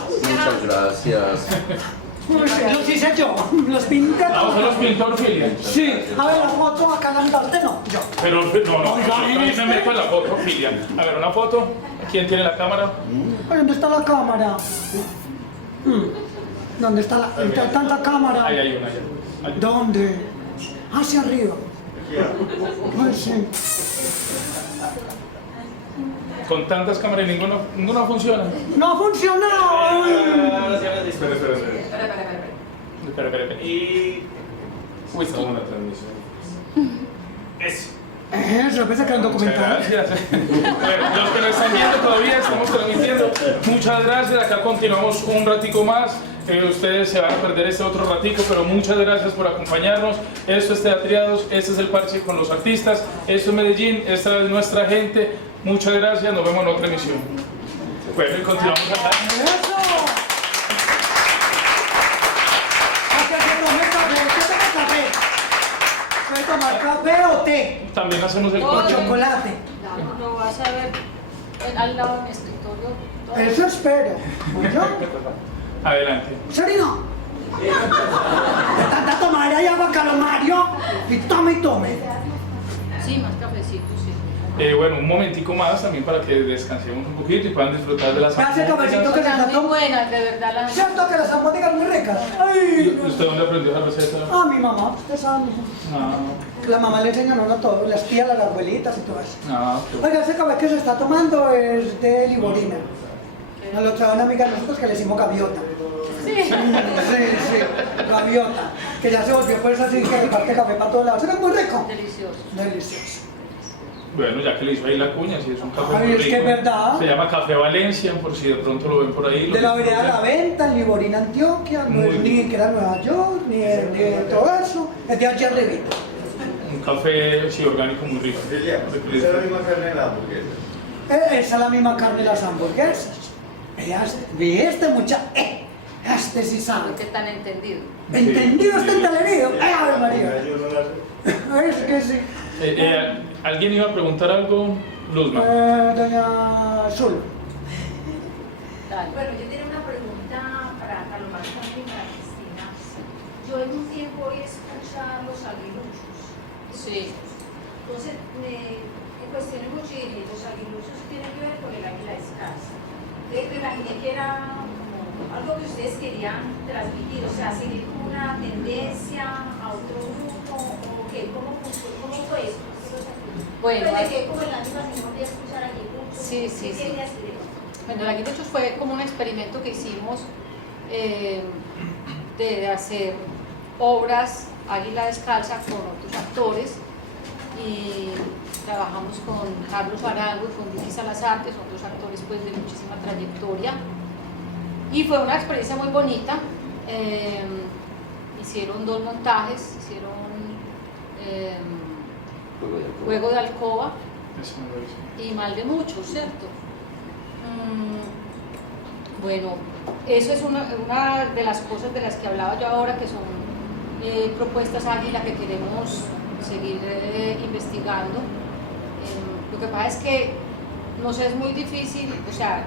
Muchas gracias. Los hice yo, los pinté. Vamos a los pintores, Filia. Sí, a ver la foto acá en la parte, no, yo. Pero no, yo también me meto en la foto, Filia. A ver, una foto. ¿Quién tiene la cámara? Ay, ¿dónde está la cámara? ¿Dónde está la tanta cámara? Ahí hay una, allá. ¿Dónde? Hacia arriba. Ay, sí. Con tantas cámaras y ninguna funciona. ¡No ha funcionado! Espera. Y... Whisky. Eso, pensé que era un Muchas documental. gracias. Bueno, los que nos están viendo todavía estamos transmitiendo. Muchas gracias. Acá continuamos un ratico más. Ustedes se van a perder este otro ratico, pero muchas gracias por acompañarnos. Esto es Teatriados, este es el parche con los artistas. Esto es Medellín, esta es nuestra gente. Muchas gracias, nos vemos en otra emisión. Bueno, y continuamos acá. ¡Eso! Hasta que tome café. ¿Qué toma café? ¿Puede tomar café o té? También hacemos el O corte. chocolate. Lo vas a ver al lado de mi escritorio. todo. Eso espero. ¿Yo? Adelante. ¿Serino? De tanta tomar ahí agua Carlomario. Y tome. Sí, más cafecito, sí. Bueno, un momentico más también para que descansemos un poquito y puedan disfrutar de las Gracias, cabecito, que se Están está muy tomando. buenas, de verdad. Las... ¿Cierto que las albóndigas muy ricas? Ay, ¿Usted dónde aprendió esa receta? ah, mi mamá, usted sabe. La mamá le enseña a uno todo, las tías, las abuelitas y todo eso. Oiga, ese café que se está tomando es de liborina. Nos lo trae una amiga de nosotros que le hicimos gaviota. Sí. Sí, gaviota. Que ya se volvió pues así que parte café para todos lados. Era muy rico. Delicioso. Delicioso. Bueno, ya que le hizo ahí la cuña, si es un café Ay, muy es que rico. es verdad. Se llama Café Valencia, por si de pronto lo ven por ahí. De la vereda de la Venta, en Liborina, Antioquia, no es ni que era Nueva York, ni de todo eso, es de allá arribita. Un café, sí, orgánico muy rico. Esa es la misma carne de la hamburguesa. Esa es la misma carne de las hamburguesas. Este muchacho, este sí sabe. ¿Qué tan entendido? ¿Entendido este entelerío? ¡Ay, María! Yo no la sé. Es que sí. ¿Alguien iba a preguntar algo? Luzma. Doña Zul. Dale. Bueno, yo tenía una pregunta para Carlos y para Cristina. Yo en un tiempo oí escuchar los aguiluchos. Sí. Entonces, me cuestioné mucho y dije, los aguiluchos tienen que ver con el águila descalza. Entonces, me imaginé que era como algo que ustedes querían transmitir, o sea, seguir como una tendencia a otro grupo, o qué, ¿cómo fue eso? Bueno, Pues de que como en la misma semana de escuchar aguiluchos. Sí. ¿Qué querías decir? Bueno, el Aguiluchos fue como un experimento que hicimos de hacer obras Águila Descalza con otros actores y trabajamos con Carlos Arango y con Vicky Salazar, que son dos actores pues, de muchísima trayectoria, y fue una experiencia muy bonita. Hicieron 2 montajes, hicieron Juego de Alcoba y Mal de Muchos, ¿cierto? Bueno, eso es una de las cosas de las que hablaba yo ahora, que son propuestas ágiles que queremos seguir investigando. Lo que pasa es que nos es muy difícil, o sea,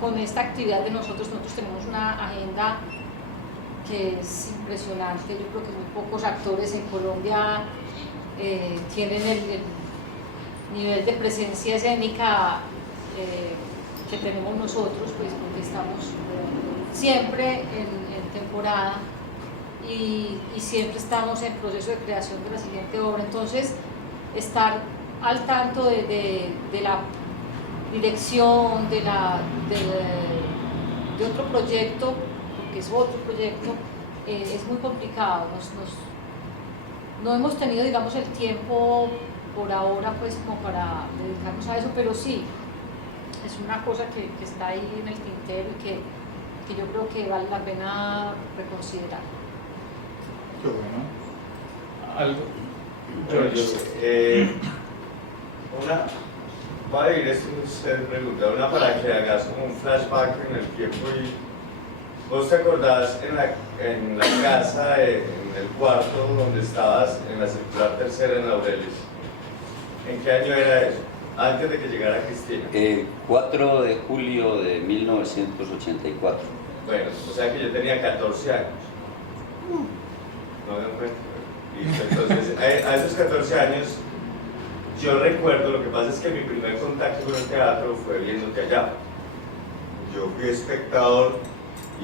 con esta actividad de nosotros tenemos una agenda que es impresionante. Yo creo que muy pocos actores en Colombia tienen el nivel de presencia escénica que tenemos nosotros, pues porque estamos siempre en temporada y siempre estamos en proceso de creación de la siguiente obra. Entonces, estar al tanto de la dirección de otro proyecto, porque es otro proyecto, es muy complicado. no hemos tenido, digamos, el tiempo por ahora, pues, como para dedicarnos a eso, pero sí, es una cosa que está ahí en el tintero y que yo creo que vale la pena reconsiderar. Qué bueno. Algo. Bueno, George. voy a ir esto que usted preguntó, una para que hagas como un flashback en el tiempo y ¿vos te acordás en la casa, en el cuarto donde estabas en la circular tercera en Laureles? ¿En qué año era eso? Antes de que llegara Cristina. 4 de julio de 1984. Bueno, o sea que yo tenía 14 años. No me cuenta. Listo, entonces a esos 14 años yo recuerdo, lo que pasa es que mi primer contacto con el teatro fue viéndote allá. Yo fui espectador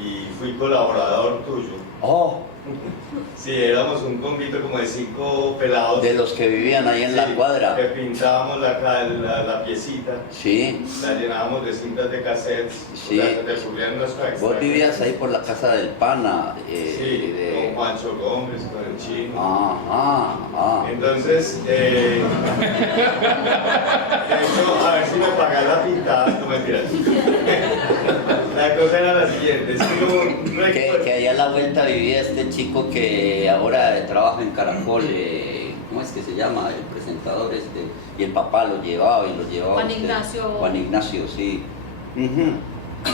y fui colaborador tuyo. Oh, Sí, éramos un convito como de 5 pelados. de los que vivían ahí en la cuadra. Que pintábamos la piecita, Sí, la llenábamos de cintas de cassettes, Sí. o sea, te ocurrían unas cosas. vos vivías ahí por la casa del pana. Sí, con Juancho Gómez, con el chino. Ah. Entonces, de hecho, a ver si me pagas la pintada, no mentiras. La cosa era la siguiente, es que yo recuerdo. Que allá a la vuelta vivía este chico que ahora trabaja en Caracol, ¿cómo es que se llama? El presentador este, y el papá lo llevaba y lo llevaba. Juan usted. Ignacio. Juan Ignacio, sí.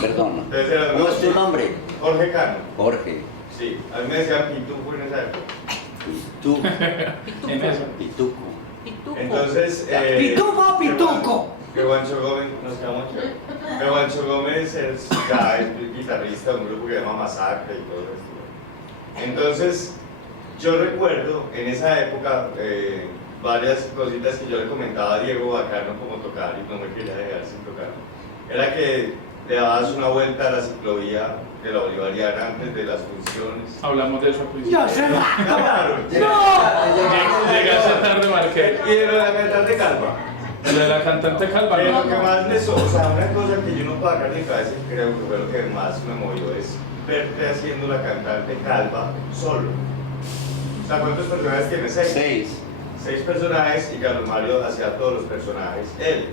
Perdón. Entonces era ¿Cómo es tu nombre? Jorge Cano. Jorge. Sí, a mí me decían Pitufo en esa época. En eso. Pituco. Pituco. Entonces, ¡Pituco, pituco! que Juancho Gómez, nos quedamos chévere. Que Juancho Gómez es guitarrista de un grupo que se llama Masacre y todo esto. Entonces, yo recuerdo en esa época varias cositas que yo le comentaba a Diego Bacano como tocar y no me quería dejar sin tocar. Era que le dabas una vuelta a la ciclovía de la Bolivariana antes de las funciones. Hablamos de eso al principio. ¡Ya se va! Claro, Llegaste tarde, Marqués. y de lo de la cantante Calva. Lo de la cantante Calva, Pero no. lo que más me o sea, una cosa que yo no puedo sacar de mi cabeza y creo que fue lo que más me movió es verte haciendo la cantante Calva solo. O sea, ¿cuántos personajes tienes? 6. 6 personajes y Carlos Mario hacía todos los personajes él.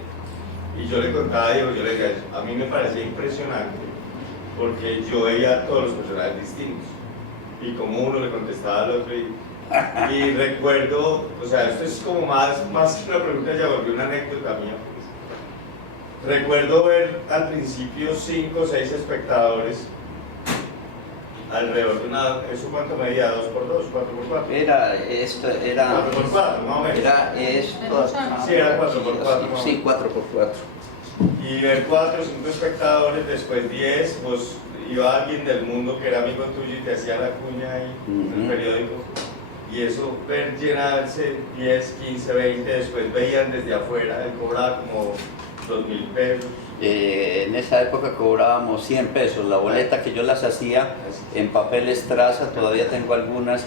Y yo le contaba a Diego, yo le decía, a mí me parecía impresionante porque yo veía todos los personajes distintos y como uno le contestaba al otro y recuerdo, o sea, esto es como más que una pregunta, ya volvió una anécdota mía. Pues. Recuerdo ver al principio 5 o 6 espectadores alrededor de una, ¿eso cuánto medía? ¿2x2? ¿4x4? Era esto, era. 4x4, más o menos. Era esto. Sí, era 4x4. Sí, 4x4. Y ver 4 o 5 espectadores, después 10, pues iba alguien del mundo que era amigo tuyo y te hacía la cuña ahí en el periódico. Y eso, ver llenarse 10, 15, 20, después veían desde afuera, él cobraba como 2.000 pesos. En esa época cobrábamos 100 pesos. La boleta que yo las hacía en papel estraza, todavía tengo algunas.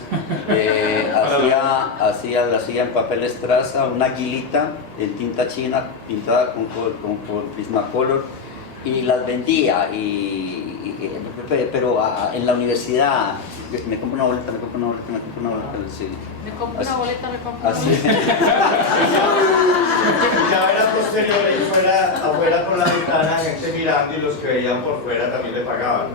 La hacía en papel estraza, una aguilita en tinta china pintada con Prismacolor y las vendía. Pero en la universidad me compro una boleta, sí. Me compro una boleta, me compro una Así. boleta. Y ya era posterior, y afuera por la ventana, gente mirando y los que veían por fuera también le pagaban.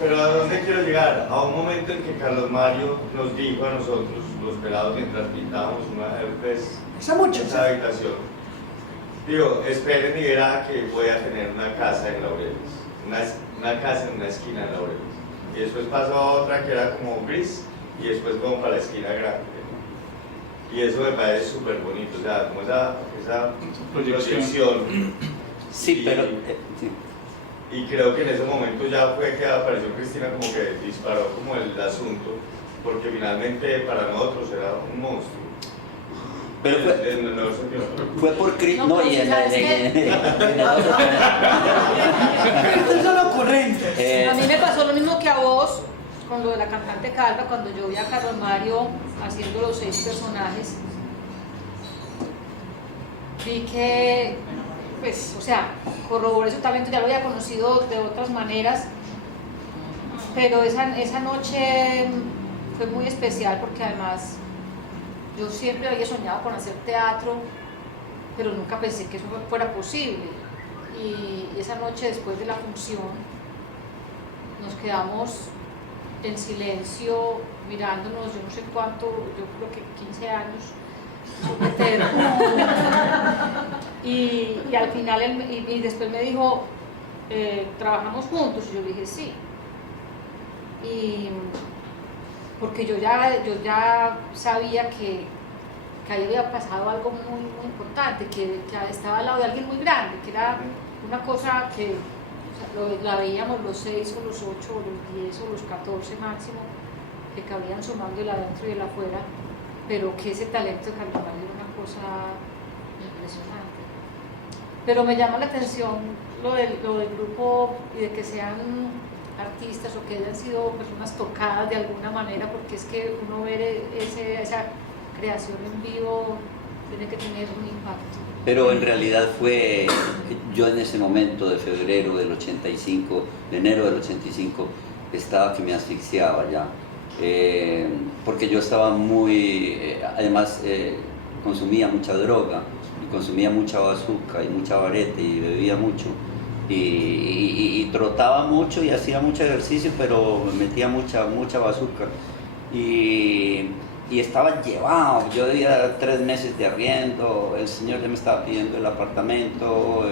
Pero ¿a dónde quiero llegar? A un momento en que Carlos Mario nos dijo a nosotros, los pelados, mientras pintábamos una vez esa habitación, digo, esperen y verán que voy a tener una casa en Laureles, una casa en una esquina en Laureles. Y después pasó a otra que era como gris y después como para la esquina grande. Y eso me parece súper bonito, o sea, como esa proyección. Sí, pero. Sí. Y creo que en ese momento ya fue que apareció Cristina como que disparó como el asunto, porque finalmente para nosotros era un monstruo. Pero fue por Cristina. No, No, y pero en ¿sabes Esto es lo ocurrente. A mí me pasó lo mismo que a vos con lo de la cantante Calva, cuando yo vi a Carlos Mario haciendo los 6 personajes. Vi que, pues, o sea, corroboré su talento, ya lo había conocido de otras maneras, pero esa noche fue muy especial porque además yo siempre había soñado con hacer teatro, pero nunca pensé que eso fuera posible. Y esa noche después de la función nos quedamos en silencio mirándonos, yo no sé cuánto, yo creo que 15 años, súper eterno. Y al final y después me dijo, ¿trabajamos juntos? Y yo le dije sí. Y porque yo ya sabía que ahí había pasado algo muy, muy importante, que estaba al lado de alguien muy grande, que era una cosa que o sea, la veíamos los 6 o los 8 o los 10 o los 14 máximo, que cabían sumando el adentro y el afuera, pero que ese talento de carnaval era una cosa impresionante. Pero me llama la atención lo del grupo y de que sean artistas o que hayan sido personas tocadas de alguna manera, porque es que uno ver esa creación en vivo tiene que tener un impacto. Pero en realidad fue, yo en ese momento de febrero del 85, de enero del 85, estaba que me asfixiaba ya, porque yo estaba muy, además consumía mucha droga, y consumía mucha bazuca y mucha vareta y bebía mucho. Y trotaba mucho y hacía mucho ejercicio, pero me metía mucha bazuca y estaba llevado. Yo debía 3 meses de arriendo, el señor ya me estaba pidiendo el apartamento,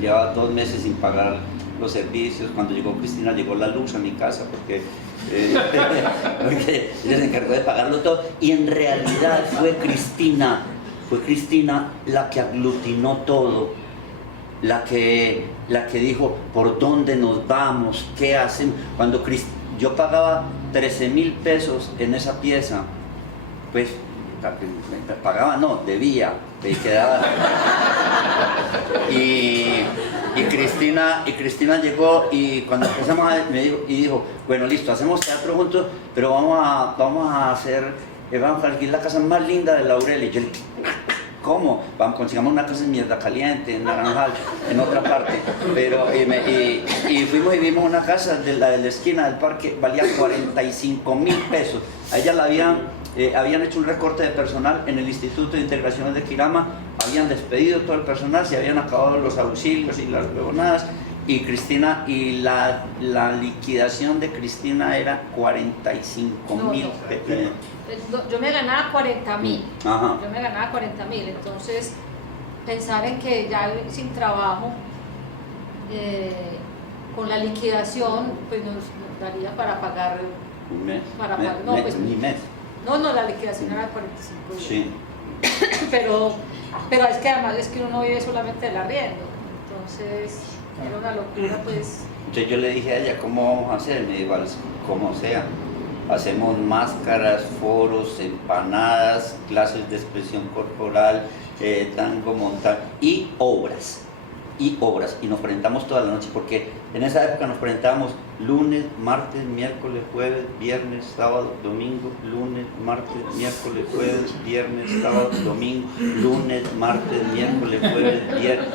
llevaba 2 meses sin pagar los servicios. Cuando llegó Cristina, llegó la luz a mi casa porque ella se encargó de pagarlo todo, y en realidad fue Cristina la que aglutinó todo. La que dijo por dónde nos vamos, qué hacemos. Cuando yo pagaba 13.000 pesos en esa pieza, pues pagaba, no, debía, me quedaba. Y Cristina llegó, y cuando empezamos me dijo, bueno, listo, hacemos teatro juntos, pero vamos a alquilar la casa más linda de Laurel. Y yo le dije, ¿cómo? Vamos, consigamos una casa en Mierda Caliente, en Naranjal, en otra parte. Pero, y fuimos y vimos una casa de la esquina del parque, valía 45.000 pesos. A ella la habían hecho un recorte de personal en el Instituto de Integración de Quirama, habían despedido todo el personal, se habían acabado los auxilios y las huevonadas, y Cristina, y la liquidación de Cristina era 45.000 pesos. Yo me ganaba 40.000. Ajá. Yo me ganaba 40.000, entonces pensar en que ya sin trabajo, con la liquidación, pues nos daría para pagar Un mes. Ni mes. No, la liquidación era 45 días. Sí. Pero es que además es que uno vive solamente del arriendo, entonces era una locura, pues. Entonces yo le dije a ella, ¿cómo vamos a hacer? Me dijo, como sea. Hacemos máscaras, foros, empanadas, clases de expresión corporal, tango, montar y obras. Y nos presentamos toda la noche, porque en esa época nos presentábamos lunes, martes, miércoles, jueves, viernes, sábado, domingo, lunes, martes, miércoles, jueves, viernes, sábado, domingo, lunes, martes, miércoles, jueves, viernes.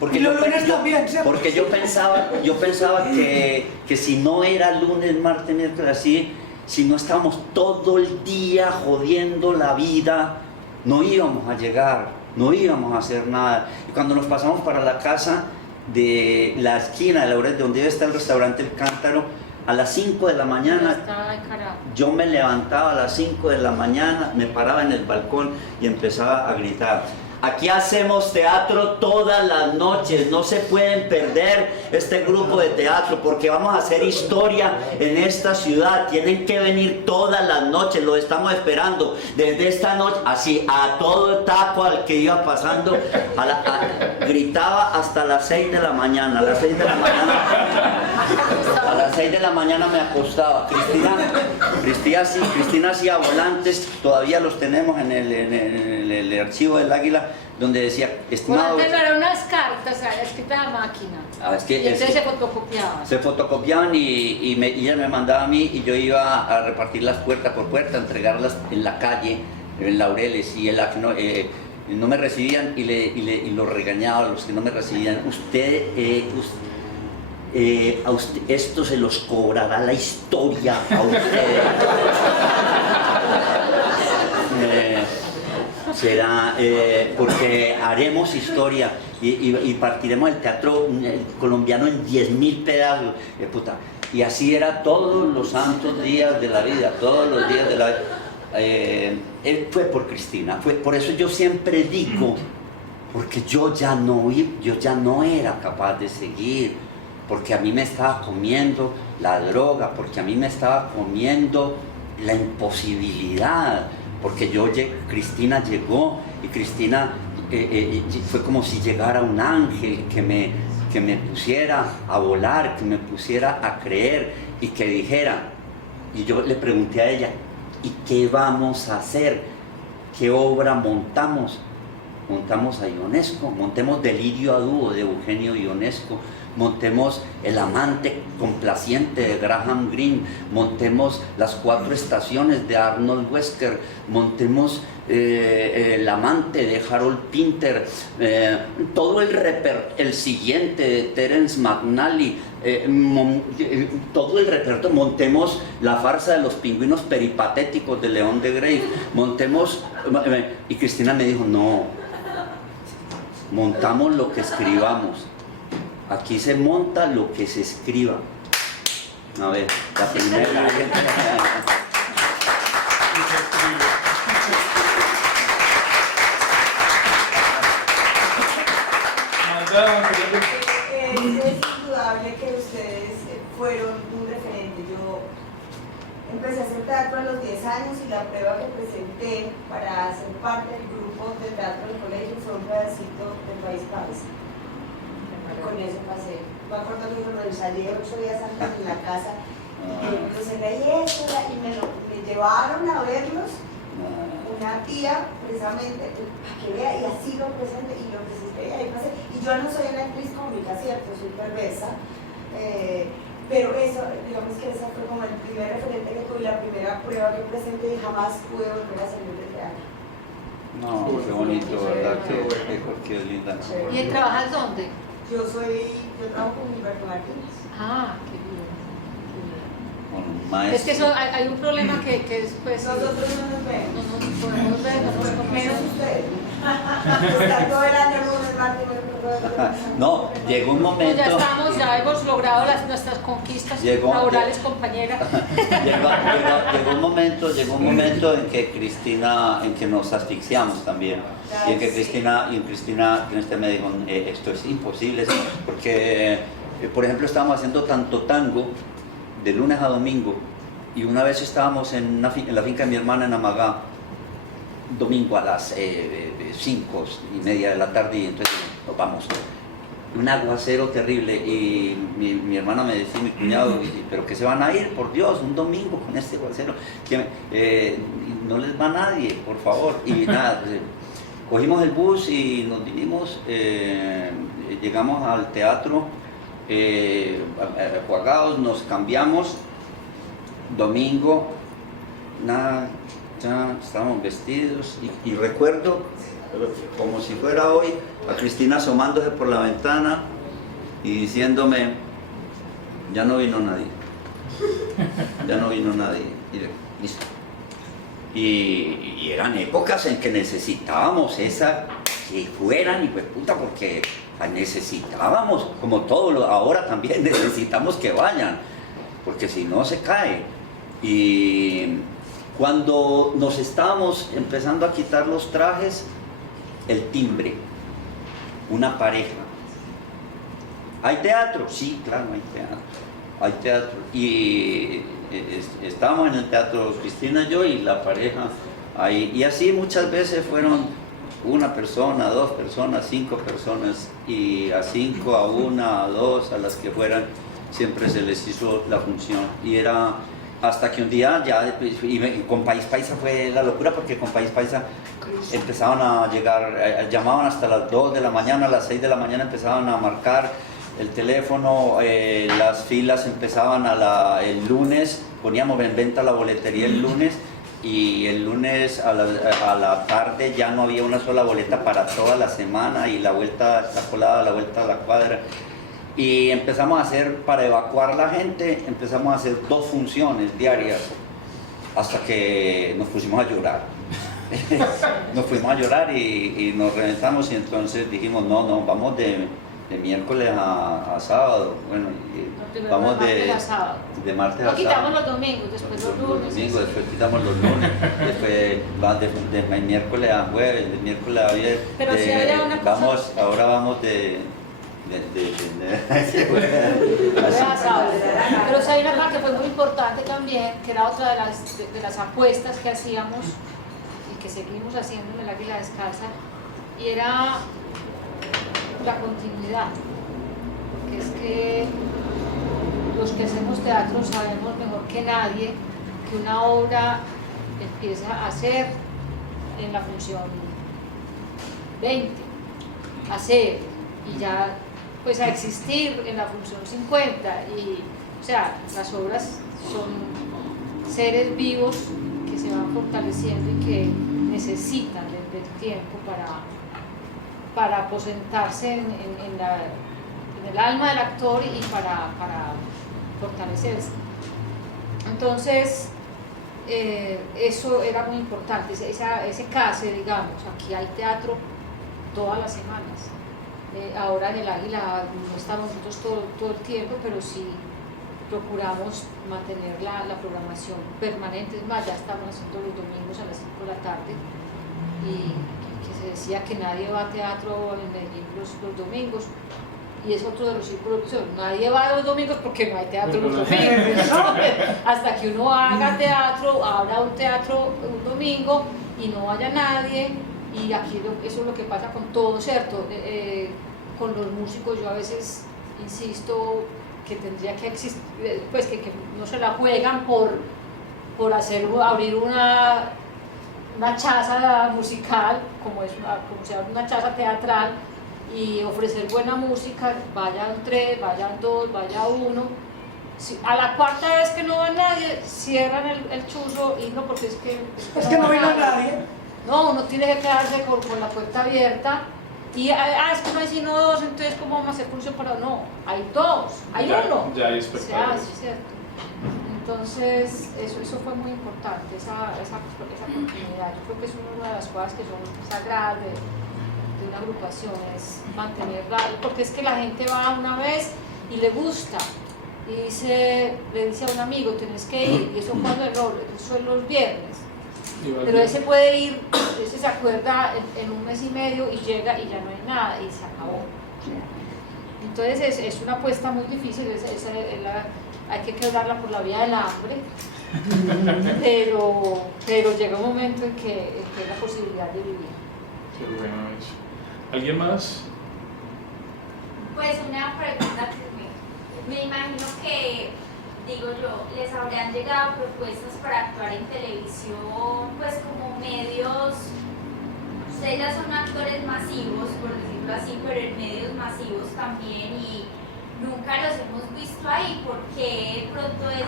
Porque yo pensaba que si no era lunes, martes, miércoles, así, si no estábamos todo el día jodiendo la vida, no íbamos a llegar, no íbamos a hacer nada. Y cuando nos pasamos para la casa de la esquina de Laurel, donde está el restaurante El Cántaro, a las 5 de la mañana, yo me levantaba a las 5 de la mañana, me paraba en el balcón y empezaba a gritar: aquí hacemos teatro todas las noches, no se pueden perder este grupo de teatro porque vamos a hacer historia en esta ciudad, tienen que venir todas las noches, lo estamos esperando desde esta noche, así a todo el taco al que iba pasando, gritaba hasta las 6 de la mañana, a las 6 de la mañana me acostaba. Cristina hacía volantes, todavía los tenemos en el archivo del Águila, donde decía, estimado... Antes no eran unas cartas escritas a máquina. Y entonces se fotocopiaban. Se fotocopiaban y ella me mandaba a mí, y yo iba a repartirlas puerta por puerta, a entregarlas en la calle, en Laureles, y no me recibían, y los regañaba a los que no me recibían. esto se los cobrará la historia a ustedes. Será porque haremos historia y partiremos el teatro colombiano en 10.000 pedazos. Puta. Y así era todos los santos días de la vida, todos los días de la vida. Fue por Cristina, por eso yo siempre digo, porque yo ya no era capaz de seguir, porque a mí me estaba comiendo la droga, porque a mí me estaba comiendo la imposibilidad, porque Cristina llegó y Cristina fue como si llegara un ángel que me pusiera a volar, que me pusiera a creer y que dijera, y yo le pregunté a ella, ¿y qué vamos a hacer? ¿Qué obra montamos? Montamos a Ionesco, montemos Delirio a dúo de Eugenio Ionesco, montemos El amante complaciente de Graham Greene, montemos Las 4 estaciones de Arnold Wesker, montemos El amante de Harold Pinter, todo el siguiente de Terence McNally, todo el repertorio, montemos La farsa de los pingüinos peripatéticos de León de Grey, montemos, y Cristina me dijo, no, montamos lo que escribamos. Aquí se monta lo que se escriba. A ver, la primera. Es indudable que ustedes fueron un referente. Yo empecé a hacer teatro a los 10 años y la prueba que presenté para ser parte del grupo de teatro del colegio fue un pedacito del País Paisa. Con eso pasé. Me acuerdo que cuando salí 8 días antes en la casa, entonces y me llevaron a verlos, una tía precisamente, para que vea, y así lo presenté, y lo presenté, y ahí pasé. Y yo no soy una actriz cómica, ¿cierto? Soy perversa, pero eso, digamos que esa fue como el primer referente que tuve, la primera prueba que presenté, y jamás pude volver a salir de teatro. No, qué bonito, ¿verdad? Qué linda. ¿Y trabajas dónde? Yo trabajo con Gilberto Martínez. Ah, qué bien. Con un maestro. Es que hay un problema que después... Nosotros no nos vemos. No nos podemos ver, no nos Menos conocemos. ustedes. Están todo el año lunes, martes, miércoles. No, llegó un momento. Pues ya hemos logrado nuestras conquistas laborales, compañera. Llegó un momento en que Cristina, en que nos asfixiamos también. Y en que Cristina me dijo, esto es imposible, porque, por ejemplo, estábamos haciendo tanto tango de lunes a domingo, y una vez estábamos en la finca de mi hermana en Amagá, domingo a las 5:30 de la tarde, y entonces nos vamos. Un aguacero terrible, y mi hermana me decía, mi cuñado, pero que se van a ir, por Dios, un domingo con este aguacero, que no les va nadie, por favor. Y nada, cogimos el bus y nos vinimos, llegamos al teatro, jugados, nos cambiamos, domingo, nada, ya estábamos vestidos, y recuerdo, como si fuera hoy, a Cristina asomándose por la ventana y diciéndome, ya no vino nadie, y listo. Y eran épocas en que necesitábamos que fueran, y pues puta, porque necesitábamos, como todo, ahora también necesitamos que vayan, porque si no se cae. Y cuando nos estábamos empezando a quitar los trajes, el timbre, una pareja. ¿Hay teatro? Sí, claro, hay teatro. Y estábamos en el teatro, Cristina, yo y la pareja ahí, y así muchas veces fueron una persona, 2 personas, 5 personas, y a 5, a 1, a 2, a las que fueran, siempre se les hizo la función. Y era hasta que un día ya, y con País Paisa fue la locura, porque con País Paisa empezaban a llegar, llamaban hasta las 2 de la mañana, a las 6 de la mañana empezaban a marcar el teléfono, las filas empezaban el lunes, poníamos en venta la boletería el lunes, y el lunes a la tarde ya no había una sola boleta para toda la semana, y la colada, la vuelta a la cuadra. Y empezamos a hacer, para evacuar la gente, empezamos a hacer 2 funciones diarias hasta que nos pusimos a llorar. Nos fuimos a llorar y nos reventamos y entonces dijimos, no, vamos de miércoles a sábado. Bueno, y vamos de martes a sábado. No quitamos los domingos, después los lunes. Después quitamos los lunes, después van de miércoles a jueves, de miércoles a viernes. Pero si había una cosa... Ahora vamos Pero si hay una cosa que fue muy importante también, que era otra de las apuestas que hacíamos y que seguimos haciendo en el Águila Descalza, y era la continuidad, porque es que los que hacemos teatro sabemos mejor que nadie que una obra empieza a ser en la función 20, a ser y ya pues a existir en la función 50, y o sea, las obras son seres vivos que se van fortaleciendo y que necesitan del tiempo para aposentarse en el alma del actor y para fortalecerse. Entonces, eso era muy importante, ese case, digamos. Aquí hay teatro todas las semanas. Ahora en el Águila no estamos nosotros todo el tiempo, pero sí procuramos mantener la programación permanente. Es más, ya estamos haciendo los domingos a las 5 de la tarde, y que se decía que nadie va a teatro en Medellín los domingos, y es otro de los círculos viciosos. Nadie va los domingos porque no hay teatro los domingos, ¿no? Hasta que uno haga teatro, abra un teatro un domingo y no vaya nadie. Y aquí eso es lo que pasa con todo, ¿cierto? Con los músicos yo a veces insisto que tendría que existir, pues que no se la juegan por abrir una chaza musical, como se abre una chaza teatral, y ofrecer buena música, vayan 3, vayan 2, vaya 1. A la cuarta vez que no va nadie, cierran el chuzo y no, porque es que no vino nadie. No, uno tiene que quedarse con la puerta abierta y es que no hay sino 2, entonces ¿cómo vamos a hacer función para...? No, hay 2, hay 1. Ya hay espectadores. Se hace, ¿cierto? Entonces, eso fue muy importante, esa continuidad. Yo creo que es una de las cosas que son sagradas de una agrupación, es mantenerla, porque es que la gente va una vez y le gusta, y le dice a un amigo, tienes que ir, y eso cuando eso es los viernes. Pero ese puede ir, ese se acuerda en un mes y medio y llega y ya no hay nada y se acabó. Entonces es una apuesta muy difícil, hay que quebrarla por la vía del hambre, pero llega un momento en que hay la posibilidad de vivir. Qué bueno eso. ¿Alguien más? Pues una pregunta que me imagino que, digo yo, les habrán llegado propuestas para actuar en televisión, pues como medios, ustedes ya son actores masivos, por decirlo así, pero en medios masivos también, y nunca los hemos visto ahí. ¿Por qué de pronto se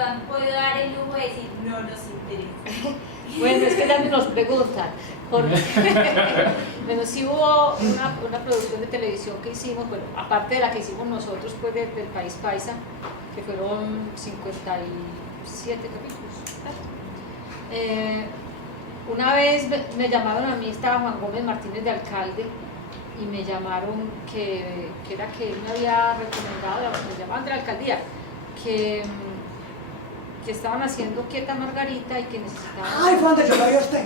han podido dar el lujo de decir no nos interesa? Bueno, es que ya nos preguntan. Bueno, sí hubo una producción de televisión que hicimos, bueno, aparte de la que hicimos nosotros, pues del País Paisa, que fueron 57 capítulos. Una vez me llamaron a mí, estaba Juan Gómez Martínez de alcalde, y me llamaron que era que él me había recomendado, me llamaban de la alcaldía, que estaban haciendo Quieta Margarita y que necesitaban... ¡Ay, fue donde yo la vi a usted!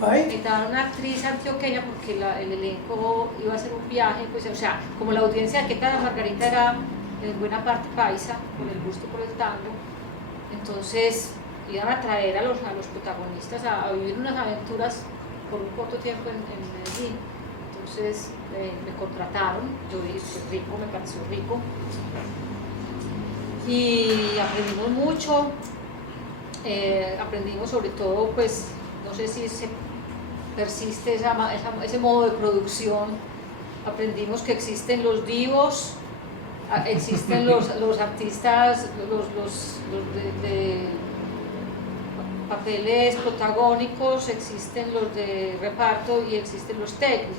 Necesitaban una actriz antioqueña porque el elenco iba a hacer un viaje, pues, o sea, como la audiencia de Quieta Margarita era en buena parte paisa, por el gusto por el tango, entonces iban a traer a los protagonistas a vivir unas aventuras por un corto tiempo en Medellín. Entonces me contrataron, yo dije, rico, me pareció rico, y aprendimos mucho, aprendimos sobre todo, pues, no sé si se persiste ese modo de producción, aprendimos que existen los divos, existen los artistas, los de papeles protagónicos, existen los de reparto y existen los técnicos.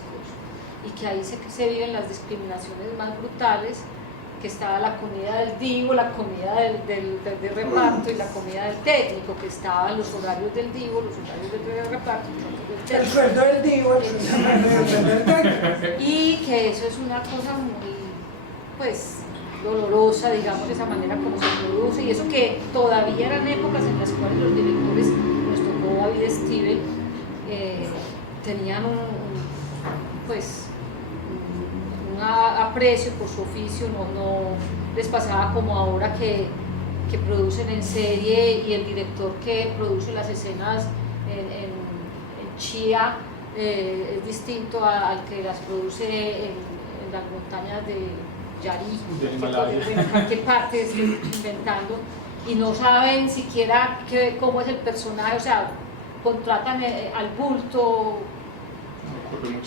y que ahí se viven las discriminaciones más brutales, que estaba la comida del divo, la comida del reparto y la comida del técnico, que estaban los horarios del divo, los horarios del reparto, El sueldo del divo, el sueldo del técnico. y que eso es una cosa muy, pues, dolorosa, digamos, de esa manera como se produce, y eso que todavía eran épocas en las cuales los directores, nos tocó David Steven, tenían un aprecio por su oficio, no les pasaba como ahora que producen en serie y el director que produce las escenas en Chía es distinto al que las produce en las montañas de Yari, en cualquier parte, estoy inventando, y no saben siquiera cómo es el personaje, o sea, contratan al bulto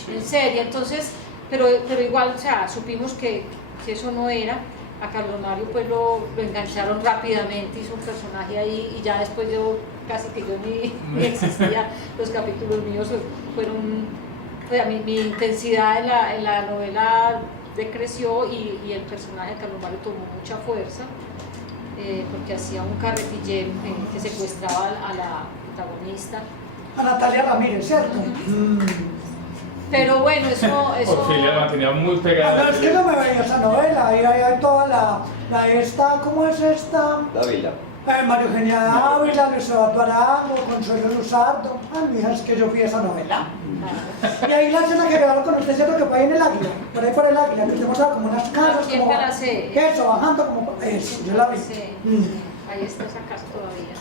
en serie, entonces, pero igual, o sea, supimos que eso no era. A Carlos Mario pues lo engancharon rápidamente, hizo un personaje ahí, y ya después yo casi que yo ni existía, los capítulos míos fueron, pues, mi intensidad en la novela decreció, y el personaje de Carlos Mario tomó mucha fuerza, porque hacía un carretillero que secuestraba a la protagonista. A Natalia Ramírez, ¿cierto? Pero bueno, eso... Orfilia la mantenía muy pegada. No, es que no me veía esa novela, ahí hay toda la esta, ¿cómo es esta? Dávila. María Eugenia Ávila, Luis Eduardo Arango, Consuelo Luzardo. Ay, mija, es que yo fui a esa novela. Y ahí la escena que grabaron con usted, ¿cierto? Que fue ahí en el Águila, por ahí por el Águila, que usted mostraba como unas casas, ¿Quién como... te la sé? Eso, bajando como... Eso, yo la vi. Sí, ahí está esa casa todavía.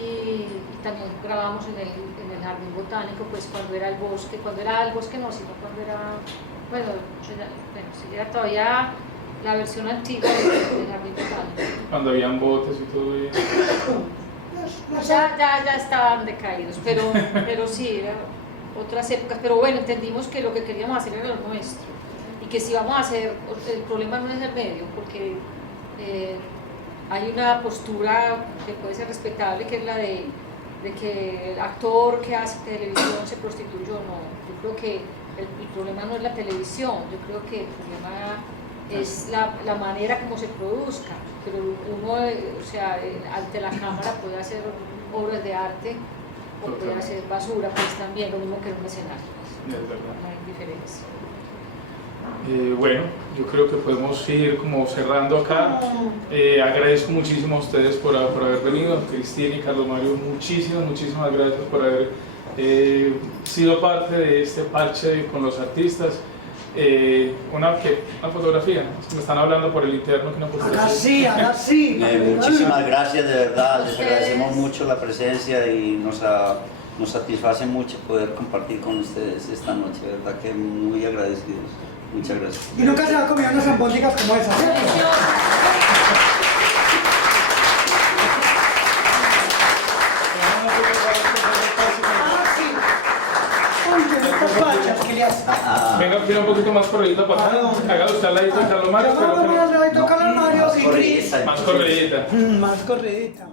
Y también grabamos en el Jardín Botánico, pues cuando era el bosque no, sino cuando era, sí, era todavía la versión antigua del Jardín Botánico. Cuando habían botes y todo eso. Ya estaban decaídos, pero sí, eran otras épocas. Pero bueno, entendimos que lo que queríamos hacer era lo nuestro, y que si vamos a hacer, el problema no es el medio, porque hay una postura que puede ser respetable, que es la de que el actor que hace televisión se prostituyó. No, yo creo que el problema no es la televisión, yo creo que el problema es la manera como se produzca, pero uno, o sea, ante la cámara puede hacer obras de arte o puede hacer basura, pues también, lo mismo que en un escenario, Es verdad. no hay diferencia. Bueno, yo creo que podemos ir como cerrando acá. Agradezco muchísimo a ustedes por haber venido, Cristina y Carlos Mario, muchísimas gracias por haber sido parte de este parche con los artistas. Una fotografía, me están hablando por el interno que una fotografía. Ahora sí. Muchísimas gracias, de verdad, les agradecemos mucho la presencia y nos satisface mucho poder compartir con ustedes esta noche, de verdad que muy agradecidos. Muchas gracias. Y nunca se ha comido unas albóndigas como esas, ¿cierto? Venga un poquito más corredita para acá. Hágalo usted al ladito de Carlos Mario. Más corredita. Más corredita. Más corredita.